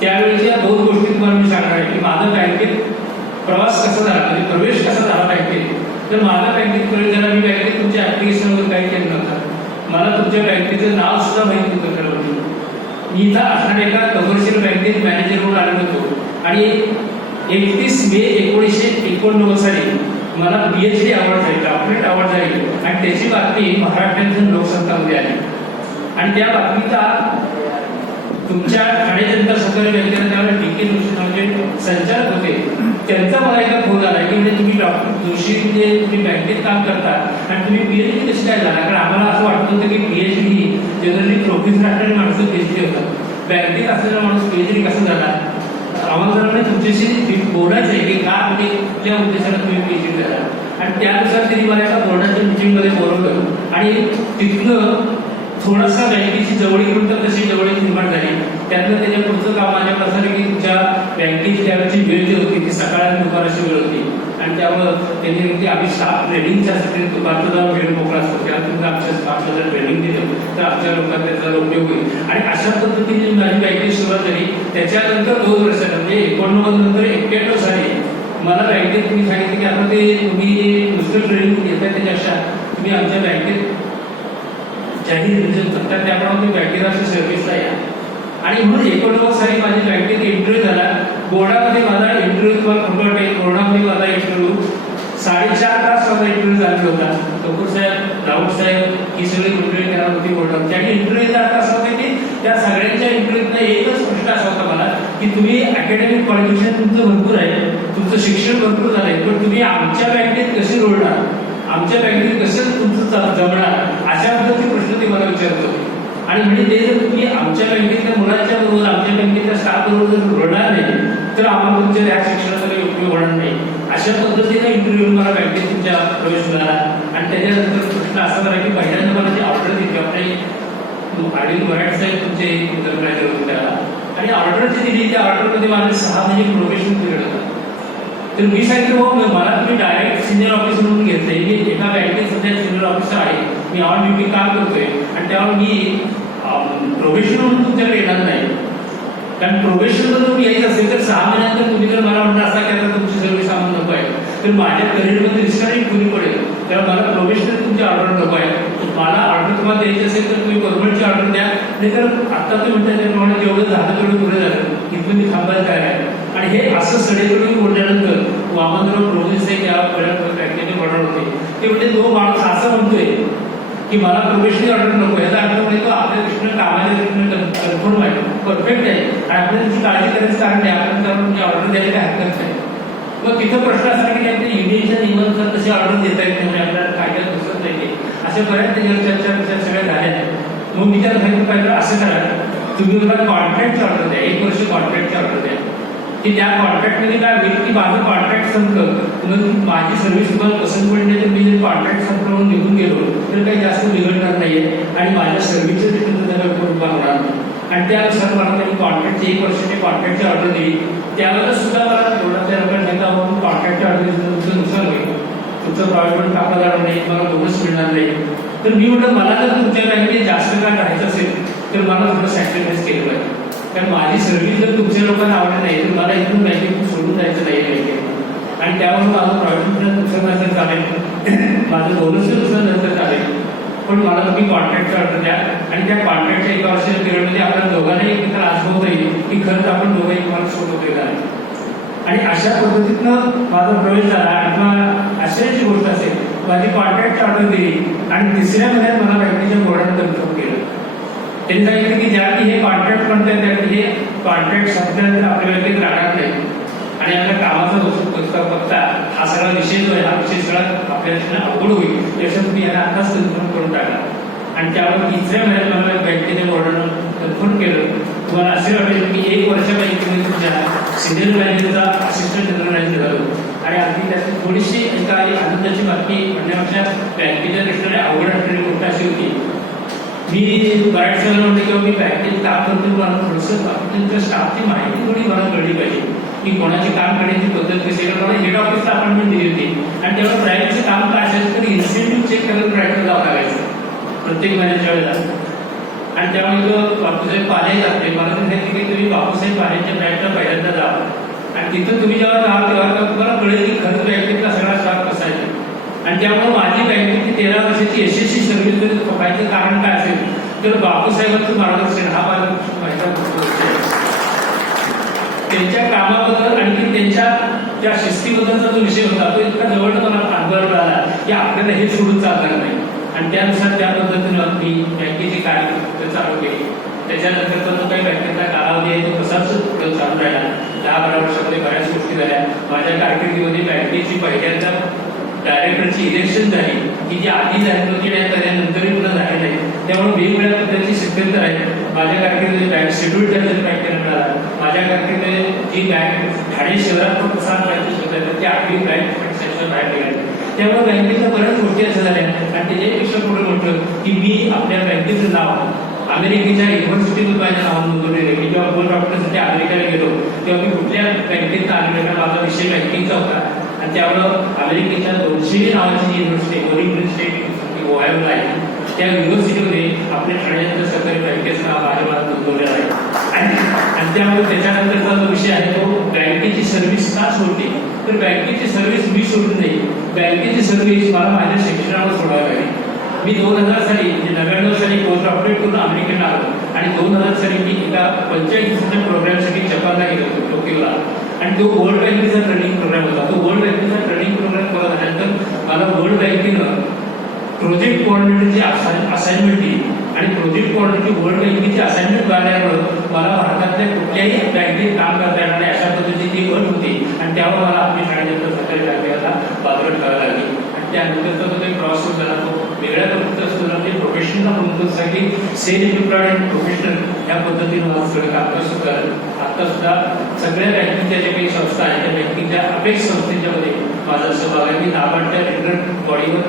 त्यावेळेच्या 2 गोष्टी तुम्हाला मी सांगणार आहे की माझा बँकेत प्रवास कसा झाला, म्हणजे प्रवेश कसा झाला बँकेत. तर माझा बँकेत प्रवेश झाला, मी बँकेत तुमच्या ऍप्लिकेशन वगैरे काही केलं नव्हतं. मला तुमच्या बँकेचं नाव सुद्धा माहिती नव्हतं ठरवलं. मी इथं असणाऱ्या एका कमर्शियल बँकेत मॅनेजर म्हणून आलेलो होतो आणि 31 मे 1989 साली मला PhD आवड झाली, डॉक्टरेट आवड झाली आणि त्याची बातमी महाराष्ट्रातील लोकसंतामध्ये आली आणि त्या बातमीचा तुमच्या ठाणे जनता सहकारी बँकेला त्यावेळेला DK जोशी नावाचे संचालक होते, त्यांचा मला एकदा फोन आला की म्हणजे तुम्ही डॉक्टर जोशी म्हणजे तुम्ही बँकेत काम करता आणि तुम्ही PhD कशी काय झाला? कारण आम्हाला असं वाटत होतं की PhD ही जनरली प्रोफेसर असणारी माणसं PhD होतात, बँकेत असलेला माणूस PhD कसा झाला? आम्हाला जरा म्हणजे तुमच्याशी बोलायचं आहे की का म्हणजे कुठल्या उद्देशाला तुम्ही PhD झाला आणि त्यानुसार त्यांनी मला एका बोर्डाच्या मिटिंगमध्ये बोलवलं आणि तिथनं थोडासा बँकेची जवळीक म्हणतात तशी जवळीक निर्माण झाली. त्यातनं त्याच्या पुढचं काम माझ्या असं की तुमच्या बँकेची त्यावेळेची वेळ जी होती ती सकाळ आणि दुपाराची वेळ होती आणि त्यामुळं त्यांनी की आम्ही स्टाफ ट्रेनिंगच्यासाठी दुपारचा जाऊन वेळ मोकळा असतो त्याला तुम्ही आमच्या स्टाफला जर ट्रेनिंग दिलं तर आमच्या लोकांना त्याचा उपयोग होईल आणि अशा पद्धतीने माझी बँकेची सुरुवात झाली. त्याच्यानंतर 2 वर्षात म्हणजे 89 नंतर 91 साली मला बँकेत तुम्ही सांगितलं की आता ते तुम्ही नुसतं ट्रेनिंग घेताय त्याच्यापेक्षा तुम्ही आमच्या बँकेत जाहीर रिजन करतात त्याप्रमाणे तुम्ही बँकेत अशी सर्व्हिसला या आणि म्हणून 89 साली माझी बँकेत इंटरव्ह्यू झाला. बोर्डामध्ये माझा इंटरव्ह्यू तुम्हाला खोटं वाटेल, बोर्डामध्ये माझा इंटरव्ह्यू 4.5 तास माझा इंटरव्ह्यू झाला होता. कपूर साहेब, राऊत साहेब ही सगळी मंडळी करणार होती बोर्डात आणि इंटरव्ह्यू जात असं होतं की त्या सगळ्यांच्या इंटरव्ह्यूतनं एकच प्रश्न असा होता मला की तुम्ही अकॅडमिक क्वालिफिकेशन तुमचं भरपूर आहे, तुमचं शिक्षण भरपूर झालंय, पण तुम्ही आमच्या बँकेत कसे जोडणार, आमच्या बँकेत कसं तुमचं जमणार, अशा पद्धतीचे प्रश्न ते मला विचारत होते. आणि म्हणजे ते जर तुम्ही आमच्या बँकेतल्या मुलांच्या बरोबर आमच्या बँकेच्या स्टाफ बरोबर जर जोडणार नाही तर आम्हाला तुमच्या या शिक्षणाचा काही उपयोग होणार नाही. अशा पद्धतीने इंटरव्ह्यू मला बँकेत तुमच्या प्रवेश मिळाला आणि त्याच्यानंतर प्रश्न असा झाला की पहिल्यांदा मला जी ऑर्डर दिली आपले अनिल मराठ साहेब तुमचे इंटरप्रायझर होते त्याला आणि ऑर्डर जी दिली त्या ऑर्डरमध्ये माझे 6 महिने प्रोबेशन पिरियड होता. तर मी सांगितलं हो मला तुम्ही डायरेक्ट सिनियर ऑफिसर म्हणून घेतलंय, मी एका बँकेत सध्या सिनियर ऑफिसर आहे, मी ऑन ड्युटी काम करतोय आणि त्यावर मी प्रोबेशन म्हणून तुमच्याकडे येणार नाही. कारण प्रोबेशन जर तुम्ही यायचं असेल तर 6 महिन्यानंतर तुम्ही जर मला म्हणता असा केला तुमची सर्व्हिस आम्हाला नको आहे तर माझ्या करिअरमध्ये रिस्टार्टिंग पुरी पडेल, तर मला प्रोबेशनल तुमची ऑर्डर नको आहे. मला ऑर्डर तुम्हाला द्यायची असेल तर तुम्ही गव्हर्नमेंटची ऑर्डर द्या, नाही तर आता तुम्ही म्हणता त्याप्रमाणे जेवढं झालं तेवढं पुढे झालं इथून मी थांबायला काय आहे. आणि हे असं सडेकडून बोलल्यानंतर वामनराव प्रोजेस त्या बँकेचे ऑर्डर होते ते म्हणजे तो माणूस असं म्हणतोय की मला प्रोबेशनरी ऑर्डर नको, याचा अर्थ म्हणजे तो आपल्या दृष्टीनं कामाच्या कन्फर्म आहे, परफेक्ट आहे आणि आपल्याला त्याची काळजी करायचं कारण नाही, आपण त्याला ऑर्डर द्यायला काही हरकत नाही. मग तिथं प्रश्न असा की त्या युनियनच्या नियमानुसार तशी ऑर्डर देता येत नाही, आपल्याला कायद्यात दिसत नाही, अशा बऱ्याच त्याच्यावर चर्चा सगळ्या झाल्या. मग मी त्याला सांगितलं पाहिजे असं करा तुम्ही मला कॉन्ट्रॅक्टची ऑर्डर द्या, 1 वर्ष कॉन्ट्रॅक्टची ऑर्डर द्या की त्या कॉन्ट्रॅक्टमध्ये काय होईल की माझं कॉन्ट्रॅक्ट संपलं मग माझी सर्व्हिस तुम्हाला पसंत पडली तर मी जर कॉन्ट्रॅक्ट संपलं निघून गेलो तर काही जास्त बिघडणार नाहीये आणि माझ्या सर्व्हिसचं तिथून त्याला उपयोग होणार नाही. आणि त्यानुसार मला त्यांनी कॉन्ट्रॅक्टची 1 वर्षाची कॉन्ट्रॅक्टची ऑर्डर दिली. त्यावेळेला सुद्धा मला एवढा लोकांनी सांगितलं म्हणून कॉन्ट्रॅक्टची ऑर्डर दिली तुमचं नुकसान होईल, तुमचं प्रॉव्हिडंट कापला जाणार नाही, मला बोनस मिळणार नाही. तर मी म्हटलं मला जर तुमच्या बँकेत जास्त काळ राहायचं असेल तर मला थोडं सॅक्रिफाईस केलं पाहिजे, कारण माझी सर्व्हिस जर तुमच्या लोकांना आवडत नाही तर मला इथून बँकेतून सोडून जायचं नाही बँकेत आणि त्यामुळे माझं प्रॉव्हिडंट नुकसान नंतर चालेल, माझं बोनसचं नुकसान नंतर चालेल, पण मला तुम्ही कॉन्ट्रॅक्टची ऑर्डर द्या आणि त्या कॉन्ट्रॅक्टच्या 1 वर्षाच्या पिरियडमध्ये आपल्या दोघांनाही एकत्र अनुभवता येईल की खरंच आपण दोघंही तुम्हाला सोबत येणार आहे. आणि अशा पद्धतीनं माझा प्रवेश झाला. आणि आश्चर्याची गोष्ट असेल माझी कॉन्ट्रॅक्टची ऑर्डर दिली आणि 3ऱ्या महिन्यात मला बँकेच्या बोर्डाने कन्फर्म केलं. त्यांनी सांगितलं की ज्या हे कॉन्ट्रॅक्ट म्हणतात त्या हे कॉन्ट्रॅक्ट संपल्यानंतर आपल्या बँकेत राहणार नाही आणि आपल्या कामाचा बघता हा सगळा विषय जो आहे हा विषय सगळा आपल्या अवघड होईल याच्यात तुम्ही यांना आताच कन्फर्म करून टाका. आणि त्यावर 3ऱ्या महिन्यात मला बँकेच्या बोर्डानं कन्फर्म केलं. तुम्हाला असे वाटेल की 1 वर्षापर्यंत मी तुमच्या सिनियर मॅनेजरचा असिस्टंट जनरल मॅनेजर झालो आणि अगदी त्याची थोडीशी एका आनंदाची बातमी म्हणण्यापेक्षा बँकेच्या दृष्टीने अवघड असलेली गोष्ट अशी होती. मी बऱ्याच वेळेला म्हणते किंवा मी बँकेत काम करतो मला थोडंसं त्यांच्या स्टाफची माहिती थोडी मला कळली पाहिजे की कोणाची काम करण्याची पद्धत कशी आहे. मला हेड ऑफिसला अपॉइंटमेंट दिली होती आणि तेव्हा ड्रायव्हरचं काम काय असायचं तर इन्सेंटिव्ह चेक करायला ड्रायव्हर जावं लागायचं प्रत्येक महिन्याच्या वेळेला. आणि त्यामुळे तो बापूसाहेब पाले जाते मला तर सांगितलं की तुम्ही बापूसाहेब पालेच्या फ्लॅटला पहिल्यांदा जा आणि तिथं तुम्ही जेव्हा जाल तेव्हा तुम्हाला कळेल की खरंच बँकेतला सगळा स्टाफ कसा आहे. आणि त्यामुळे माझी बँकेची 13 वर्षाची यशस्वी सर्व्हिस व्हायचं कारण काय असेल तर बापूसाहेबांचं मार्गदर्शन हा माझा त्यांच्या कामाबद्दल आणखी त्यांच्या त्या शिस्तीबद्दलचा जो विषय होता तो इतका जवळ मला अनुभव मिळाला की आपल्याला हे सोडून चालणार नाही. आणि त्यानुसार त्या पद्धतीनं मी बँकेची कार्य चालू केली. त्याच्यानंतरचा जो काही बँकेचा कालावधी आहे तो तसाच पुढे चालू राहिला. 10-12 वर्षामध्ये बऱ्याच गोष्टी झाल्या. माझ्या कारकिर्दीमध्ये बँकेची पहिल्यांदा डायरेक्टरची इलेक्शन झाली की जी आधी झाली होती आणि त्यानंतरही पुन्हा झाली नाही. त्यामुळे वेगवेगळ्या पद्धतीची सिद्धांत आहेत. माझ्या कारकिर्दीमध्ये बँक शेड्यूल टॅक्स बँकेला मिळाला. माझ्या कारकिर्दीमध्ये जी बँक ठाणे शहरात फक्त 7 ब्रँचेस होत्या ती 8वी बँक सेक्शन बाहेर निघाली. त्यामुळे बँकेच्या बऱ्याच गोष्टी असं झाल्या. आणि त्याच्यापेक्षा पुढे म्हटलं की मी आपल्या बँकेचं नाव अमेरिकेच्या युनिव्हर्सिटीतून माझ्या नाव नोंदवलेलं. मी जेव्हा पोस्ट डॉक्टरसाठी अमेरिकेला गेलो तेव्हा मी कुठल्या बँकेत आलेला माझा विषय बँकिंगचा होता. आणि त्यामुळं अमेरिकेच्या 200 नावाची युनिव्हर्सिटी ओरिजिनल स्टेट गोव्याला आहे त्या युनिव्हर्सिटीमध्ये आपल्या ठाण्याच्या सरकारी बँकेचं नाव माझ्या मला नोंदवलेलं आहे. आणि त्यामुळे त्याच्यानंतरचा जो विषय आहे तो बँकेची सर्व्हिस का सोडली. तर बँकेची सर्व्हिस मी सोडून नाही, बँकेची सर्व्हिस मला माझ्या शिक्षणावर सोडावी लागली. मी 2000 साली म्हणजे 99 साली पोस्ट डॉक्टरेट करून अमेरिकेला आलो आणि 2000 साली मी एका 45 दिवसाच्या प्रोग्रामसाठी जपानला गेलो होतो टोकियोला. आणि तो वर्ल्ड बँकेचा ट्रेनिंग प्रोग्राम होता. तो वर्ल्ड बँकेचा ट्रेनिंग प्रोग्राम करत झाल्यानंतर मला वर्ल्ड बँकेनं प्रोजेक्ट कोऑर्डिनेटरची असाइनमेंट दिली. आणि प्रोजेक्ट कोऑर्डिनेटरची वर्ल्ड बँकेची असाइनमेंट मिळाल्यामुळं मला भारतातल्या कुठल्याही बँकेत काम करता येणार नाही अशा पद्धतीची ती अट होती. आणि त्यावर मला आपली ठाण्याच्या सरकारी बँकेला पात्रट करावी लागली. आणि त्यानंतरचा जो काही प्रॉसेस झाला तो वेगळ्या पद्धतीचा असतो. म्हणजे प्रोफेशनल म्हणण्यासाठी सेल्फ एम्प्लॉयड अँड प्रोफेशनल या पद्धतीनं मला सगळं काम कसं करायचं. आता सुद्धा सगळ्या बँकिंगच्या ज्या काही संस्था आहेत त्या बँकिंगच्या अपेक्स संस्थेच्या मध्ये माझा सहभाग आहे. मी नाबार्डच्या रेग्युलर बॉडीवर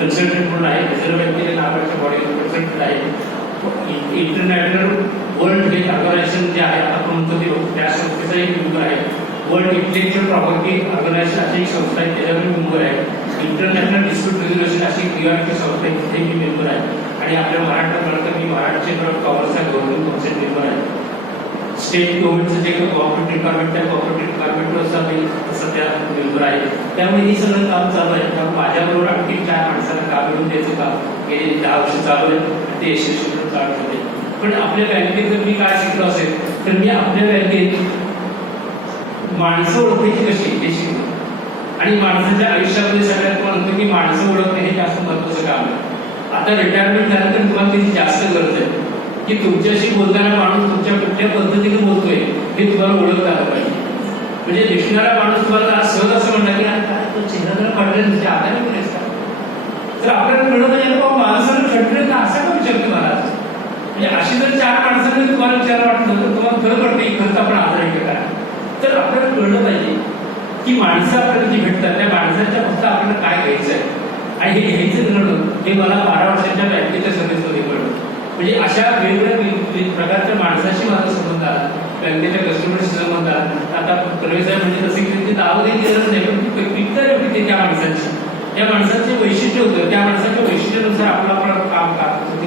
कन्सल्टंट म्हणून आहे. रिझर्व्ह बँकेच्या नाबार्डच्या बॉडीवर कन्सल्टंट आहे. इंटरनॅशनल वर्ल्ड हेल्थ ऑर्गनायझेशन जे आहे आपण म्हणतो ते त्या संस्थेचा एक मेंबर आहे. वर्ल्ड इंटेलेक्च्युअल प्रॉपर्टी ऑर्गनायझेशन अशी एक संस्था आहे त्याच्यावर मी मेंबर आहे. इंटरनॅशनल डिस्प्यूट रेझोल्युशन अशी क्रियाची संस्था आहे तिथे मी मेंबर आहे. आणि आपल्या महाराष्ट्रात मी महाराष्ट्र चेंबर ऑफ कॉमर्सचा गव्हर्नमेंट काउन्सिल मेंबर आहे. स्टेट गव्हर्नमेंटचं जे कोऑपरेटिव्ह डिपार्टमेंट त्या कोऑपरेटिव्ह डिपार्टमेंटवर सुद्धा मी सध्या मेंबर आहे. त्यामुळे हे सगळं काम चालू आहे. त्यामुळे माझ्याबरोबर आणखी 4 माणसांना काम मिळून द्यायचं काम गेली 10 वर्ष चालू आहे. ते यशस्वी चालू होते. पण आपल्या बँकेत जर मी काय शिकलो असेल तर मी आपल्या बँकेत माणसं ओळखायची कशी हे शिकलो. आणि माणसाच्या आयुष्यामध्ये सगळ्यात म्हणतो की माणसं ओळखणे हे जास्त महत्वाचं काम आहे. आता रिटायरमेंट झाल्यानंतर तुम्हाला त्याची जास्त गरज आहे की तुमच्याशी बोलताना माणूस तुमच्या कुठल्या पद्धतीने बोलतोय हे तुम्हाला ओळखता आलं पाहिजे. म्हणजे दिसणारा माणूस तुम्हाला आज सहज असं म्हणला की काय तो चेहरा जरा पडला तुझ्या आधारे बोलायच का. तर आपल्याला कळलं पाहिजे माणसाला खटलं का असा का विचारतो मला. म्हणजे अशी जर 4 माणसांनी तुम्हाला विचार वाटलं तर तुम्हाला खरं पडतं की खरंच आपण आधार केला. तर आपल्याला कळलं पाहिजे की माणसं आपल्याला जी भेटतात त्या माणसाच्या फक्त आपल्याला काय घ्यायचं आहे आणि हे घ्यायचं ठरवलं हे मला 12 वर्षाच्या बँकेच्या सर्व्हिसमध्ये कळलं. म्हणजे अशा वेगवेगळ्या प्रकारच्या माणसाशी माझा संबंध आला. बँकेच्या कस्टमरशी संबंध आला. आता प्रवेश म्हणजे जसे की ते नाव द्यायची गरज नाही पण ती पिक्चर होती त्या माणसाची. त्या माणसाचे वैशिष्ट्य होतं. त्या माणसाच्या वैशिष्ट्यानुसार आपलं काम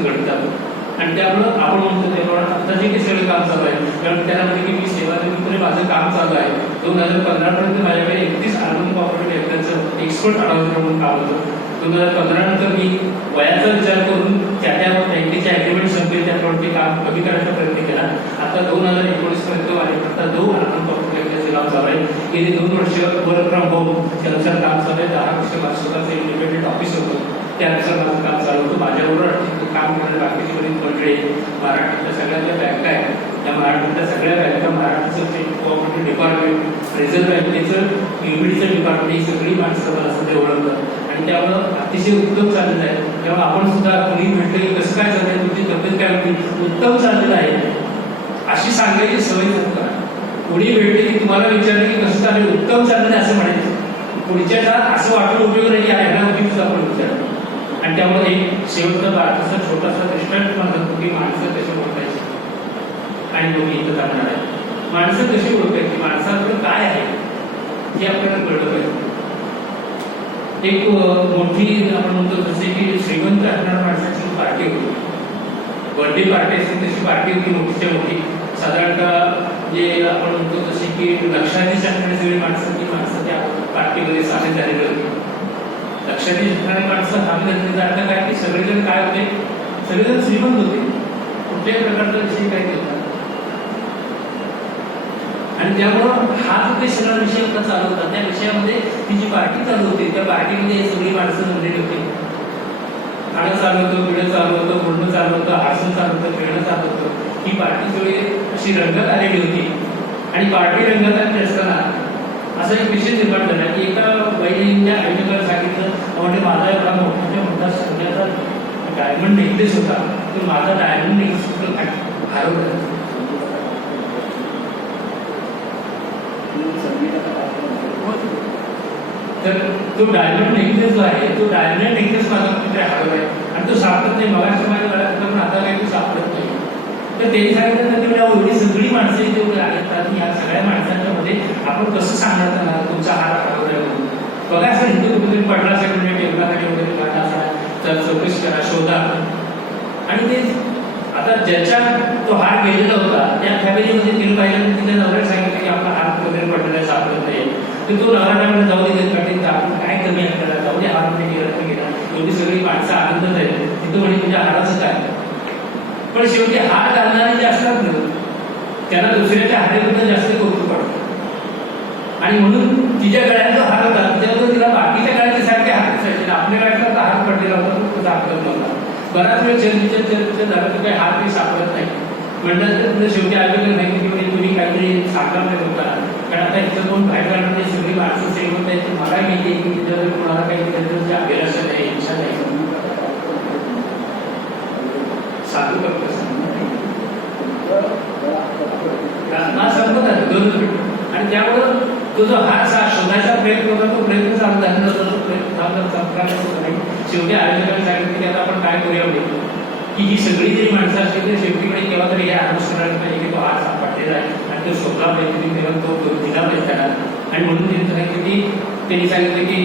घडतं. आणि त्यामुळं आपण म्हणतो त्यामुळे आता जे काही सगळं काम चालू आहे कारण त्याला म्हणजे की मी सेवानिवृत्तीने माझं काम चालू आहे. 2015 पर्यंत माझ्याकडे 31 अर्बन कॉर्पोरेट हेल्थचं एक्सपर्ट अडवलं म्हणून काम होतं. 2015 नंतर मी वयाचा विचार करून त्या बँकेचे ॲग्रीमेंट संपेल त्याप्रमाणे काम कमी करण्याचा प्रयत्न केला. आता 2019 पर्यंत माझ्याकरता 2 अर्बन कॉर्पोरेट हेल्थचे काम चालू आहे. गेली 2 वर्ष वर्क फ्रॉम होम त्यानुसार काम चालू आहे. 10 वर्ष माझं स्वतःचं इंडिपेंडेंट ऑफिस होतं त्यानुसार माझं काम चालू होतं. माझ्याबरोबर काम करणारे बाकीची बरीच मंडळी महाराष्ट्रातल्या सगळ्या ज्या बँका आहेत त्या महाराष्ट्रातल्या सगळ्या बँका महाराष्ट्राचं जे कोऑपरेटिव्ह डिपार्टमेंट रिझर्व्ह बँकेचं युनिटचं डिपार्टमेंट ही सगळी माणसं मला सध्या ओळखतात. आणि त्यामुळं अतिशय उत्तम चाललेलं आहे. तेव्हा आपण सुद्धा कुणी म्हटलं की कसं काय चाललंय तुमची तब्येत काय होती उत्तम चाललेलं आहे अशी सांगायची सवय नसतं. कुणी भेटले की तुम्हाला विचारलं की कसं चाललं उत्तम चाललेलं असं म्हणायचं. पुढच्याला असं वाटून उपयोग नाही ह्याला उगीच आपण विचारलं. आणि त्यामुळे एक शेवटचा भारताचा छोटासा दृष्टांत म्हणतो की माणसं कशी ओळखायची आणि लोक इथं जाणार आहे. माणसं कशी ओळखायची माणसाचं काय आहे हे आपल्याला कळलं पाहिजे. एक मोठी आपण म्हणतो जसे की श्रीमंत असणाऱ्या माणसाची पार्टी होती. बर्थडे पार्टी असते तशी पार्टी होती मोठीच्या मोठी. साधारणतः जे आपण म्हणतो जसे की लक्षाधीश असणारी सगळी माणसं त्या पार्टीमध्ये सामील झालेली होती. लक्षाधीश असणारी माणसं सामील झालेली अर्थ काय की सगळेजण काय होते सगळेजण श्रीमंत होते. कुठल्याही प्रकारचा विषय काही होता आणि त्यामुळं हा जो काही सगळा विषय होता चालू होता त्या विषयामध्ये ती जी पार्टी चालू होती त्या पार्टीमध्ये हे सगळी माणसं जमलेली होती. खाणं चालू होतं, पिणं चालू होतं, बोलणं चालू होतं, हसणं चालू होतं, खेळणं चालू होतं. ही पार्टी सगळी अशी रंगत आलेली होती. आणि पार्टी रंगत आली असताना असा एक विषय निर्माण झाला की एका बाईने आयोजकाला सांगितलं, म्हणजे माझा एवढा मोठा संघाचा डायमंड नेकलेस होता, तर माझा डायमंड नेकलेस हरवला. तर तो डायमंड नेकलेस जो आहे तो डायमंड नेकलेस माझा कुठे हरवलाय आणि तो सापडत नाही. मगाशी माझ्या गळ्यात होता पण आता काही तो सापडत नाही. तर त्यांनी सांगितलं तर तेवढ्या एवढी सगळी माणसं इथे आहेत आणि या सगळ्या माणसांच्या मध्ये आपण कसं सांगणार त्यांना तुमचा हार हरवलाय म्हणून. बघा असं हिंदू कुठेतरी पडला असेल म्हणजे टेबलाखाली वगैरे काढला असा तर चौकशी करा, शोधा. आणि ते आता ज्याच्या तो हार गेलेला होता त्या फॅमिलीमध्ये तिने पाहिलं तिच्या नवऱ्याला सांगितलं की आपला हार वगैरे पडलेला आहे, सापडत नाही. तर तो नवरा जाऊ दे पाटील आपण काय कमी आपल्याला जाऊ दे, हार म्हणजे गेला तर गेला. एवढी सगळी माणसं आनंदच आहे तिथं म्हणे तुझ्या हाराचं काय. पण शेवटी हार घालणारे जे असतात ना त्यांना दुसऱ्याच्या हारेबद्दल जास्त कौतुक वाटतं. आणि म्हणून तिच्या गळ्यात जो हार होता त्याच्याबद्दल तिला बाकीच्या गळ्याचे सारखे हार दिसायचे. आपल्या गळ्यातला हार पडलेला होता तो सापडत नव्हता. बराच वेळ चर्चेच्या झालं तर काही हार काही सापडत नाही. म्हणलं शेवटी आलं नाही की तुम्ही काहीतरी साखर नाही होता. कारण आता इथं कोण बाहेर काढणार सगळी माणसं सेव होत आहे. मला माहिती आहे की तिच्यावर कोणाला काही त्याची अभिलाषा नाही, इच्छा नाही. साधू करतो संपत आहे 2 मिनिट. आणि त्यामुळं तो जो हार शोधायचा प्रयत्न होता तो प्रयत्न चालू झालेला होता. तो प्रयत्न चालू नाही. शेवटी आयोजकांनी सांगितलं की आता आपण काय करूया म्हणतो की ही सगळी जरी माणसं असली तरी शेवटीकडे केव्हा तरी हे आरोप करायला पाहिजे की तो हार सापडलेला आहे आणि तो शोधला पाहिजे तेव्हा तो दिला पाहिजे त्याला. आणि म्हणून त्यांनी सांगितलं की त्यांनी सांगितलं की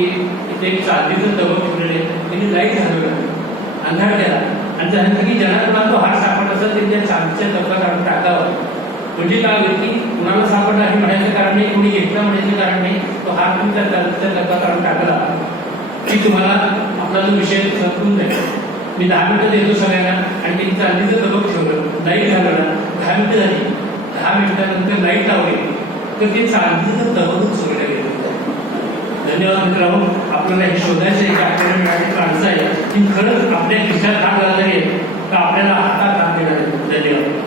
इथे एक चांदीचं दगड ठेवलेले त्यांनी लाईट घालवलं, अंधार केला आणि सांगितलं की ज्यांना कोणाला तो हार सापडत असेल त्यांनी त्या चांदीच्या डब्बा काढून टाकावं. म्हणजे काय होईल की कुणाला सापडला हे म्हणायचं कारण नाही, कोणी घेतला म्हणायचं कारण नाही. तो हार तुम्ही त्या डब्बा काढून टाकला की तुम्हाला आपला जो विषय संपून जाईल. मी 10 मिनिटं देतो सगळ्यांना आणि त्यांनी चांदीचं दगड ठेवलं, लाईट घालवला, 10 मिनिटं झाली. 10 मिनिटानंतर लाईट लावली तर ते चांदीचं दगडच चोरीला गेलं. धन्यवाद मित्रांनो. आपल्याला हे शोधायचं आहे की आपल्याला मिळाली माणसं आहे की खरंच आपल्या खिशात हात घालणारी आहे का आपल्याला हातात हात देणार आहे. धन्यवाद.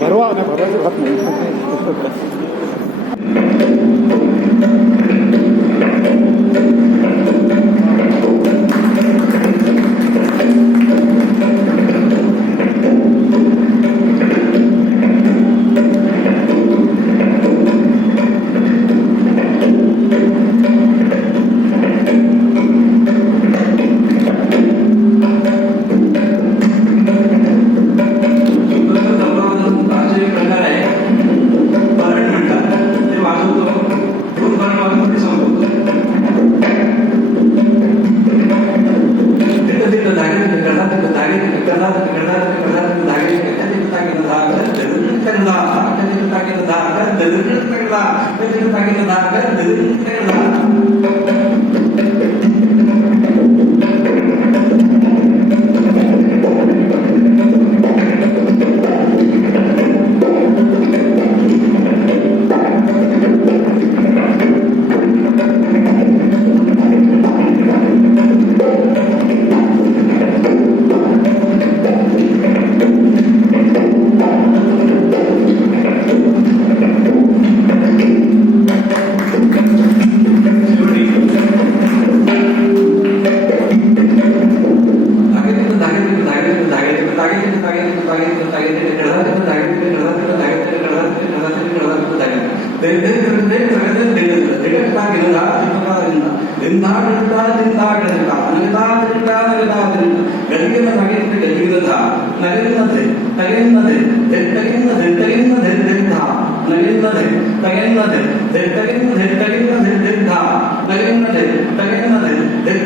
भरवा ना भरवायचं हात नाही.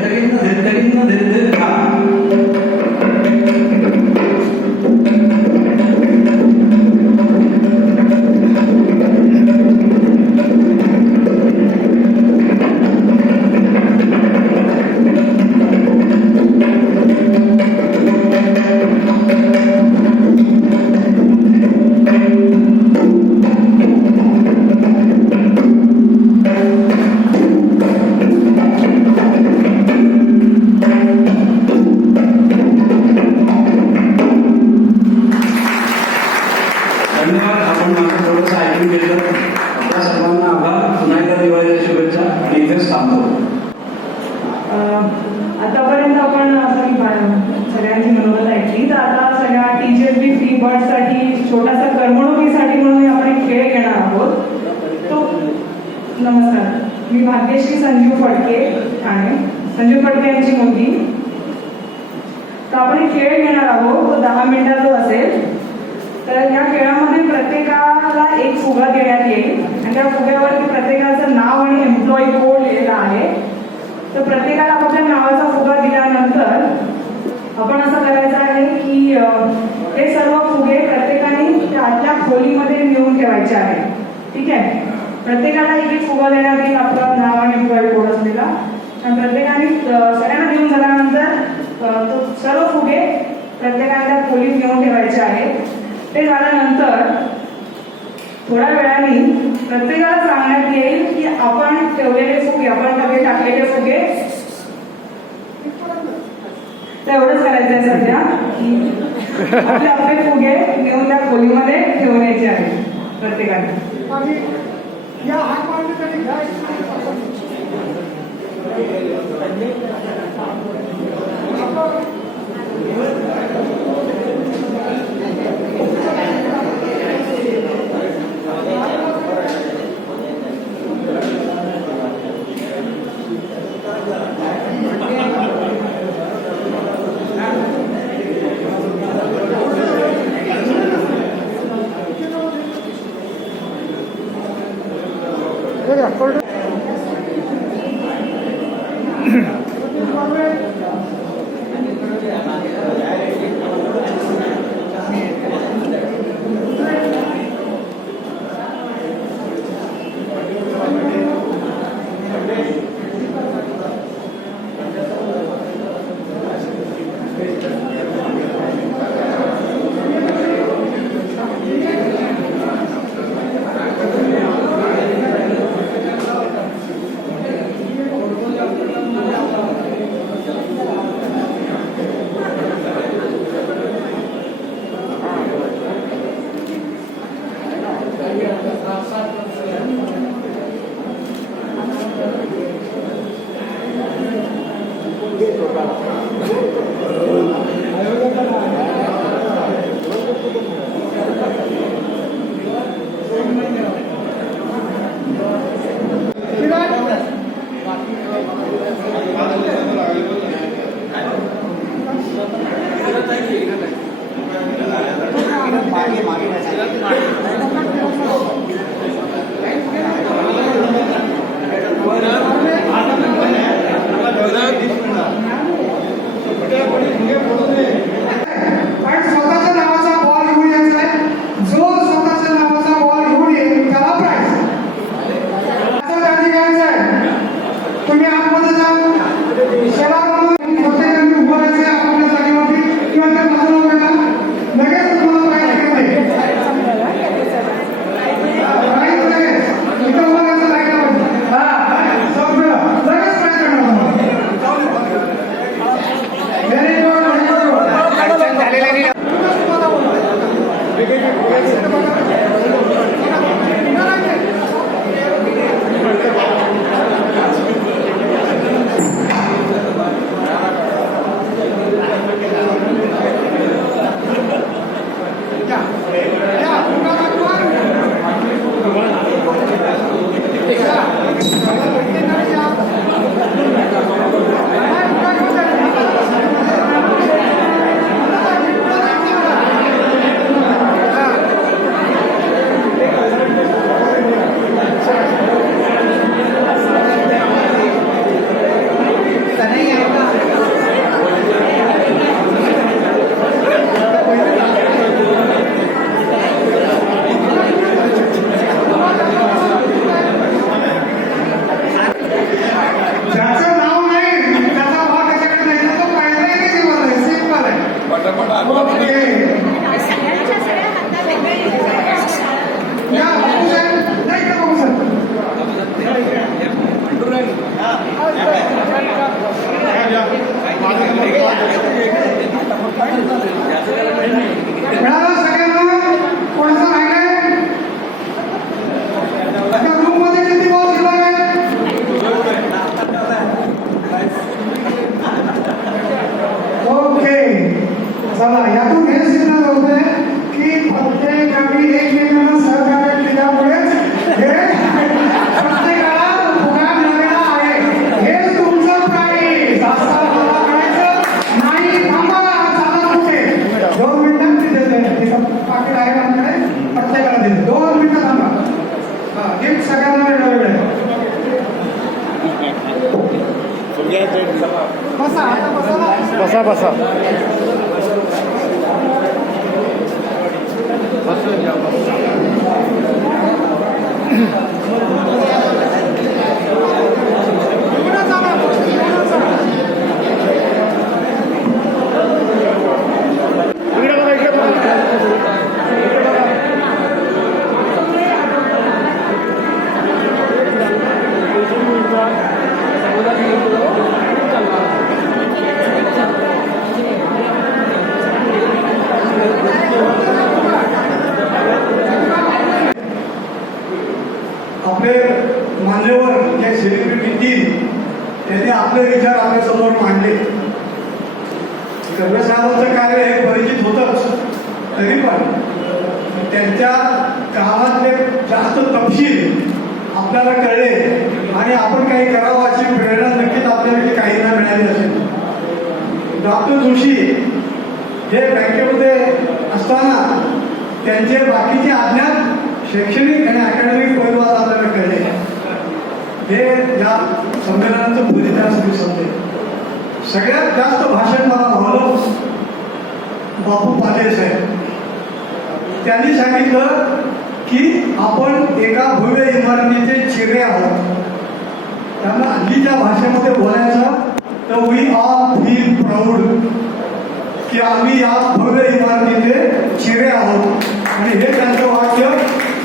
नवीन मुलगी भाग्यश्री संजीव फडके ठाणे, संजीव फडके यांची मुलगी. तर आपण एक खेळ घेणार आहोत, तो 10 मिनिटाचा असेल. तर या खेळामध्ये प्रत्येकाला एक फुगा देण्यात येईल आणि त्या फुग्यावरती प्रत्येकाचं नाव आणि एम्प्लॉई कोड लिहिलेला आहे. तर प्रत्येकाला आपल्या नावाचा फुगा दिल्यानंतर आपण असं करायचं आहे की हे सर्व फुगे प्रत्येकाने त्यातल्या खोलीमध्ये नेऊन ठेवायचे आहे. ठीक आहे, प्रत्येकाला एक एक फुगा देण्यात येईल, आपलं नाव आणि एम्प्लॉई कोड असलेला. आणि प्रत्येकाने सगळ्यांना देऊन झाल्यानंतर तो सर्व फुगे प्रत्येकाने त्या खोलीत नेऊन ठेवायचे आहेत. ते झाल्यानंतर थोड्या वेळाने प्रत्येकाला सांगण्यात येईल की आपण ठेवलेले फुगे, आपण सगळे टाकलेले फुगे, तर एवढंच करायचं आहे सध्या की आपले फुगे नेऊन त्या खोलीमध्ये ठेवून यायचे आहेत प्रत्येकाने. आणि या हात मारले तरी घ्या. चला यातून हे सिद्ध होते की प्रत्येकाने एकमेकांना सहकार्य केल्यामुळेच हे प्रत्येकाला पुन्हा पाकिट आहे आमच्याकडे, प्रत्येकाला दिलं. 2 मिनिटं थांबा. गिफ्ट सगळ्यांना वेगळं आहे. बसा आता बसा. बसा. आपले मान्यवर जे सेलिब्रिटी टीम त्यांनी आपले विचार आपल्या समोर मांडले. कर्वे साहेबांचं कार्य हे परिचित होतच, तरी पण त्यांच्या कामातले जास्त तपशील आपल्याला कळले आणि आपण काही करावं अशी प्रेरणा नक्कीच आपल्याला काहींना मिळाली असेल. डॉक्टर जोशी हे बँकेमध्ये असताना त्यांचे बाकीचे अज्ञात शैक्षणिक आणि अकॅडमिक पैलू आज आपल्याला कळले. हे या संमेलनाचं फलितांश मी समजते. सगळ्यात जास्त भाषण मला भावलं बापू पाटील साहेब. त्यांनी सांगितलं की आपण एका भव्य इमारतीचे चिरे आहोत. त्यांना हल्लीच्या भाषेमध्ये बोलायचं तर वी आर फील प्राऊड की आम्ही या भव्य इमारतीचे चिरे आहोत. आणि हे त्यांचं वाक्य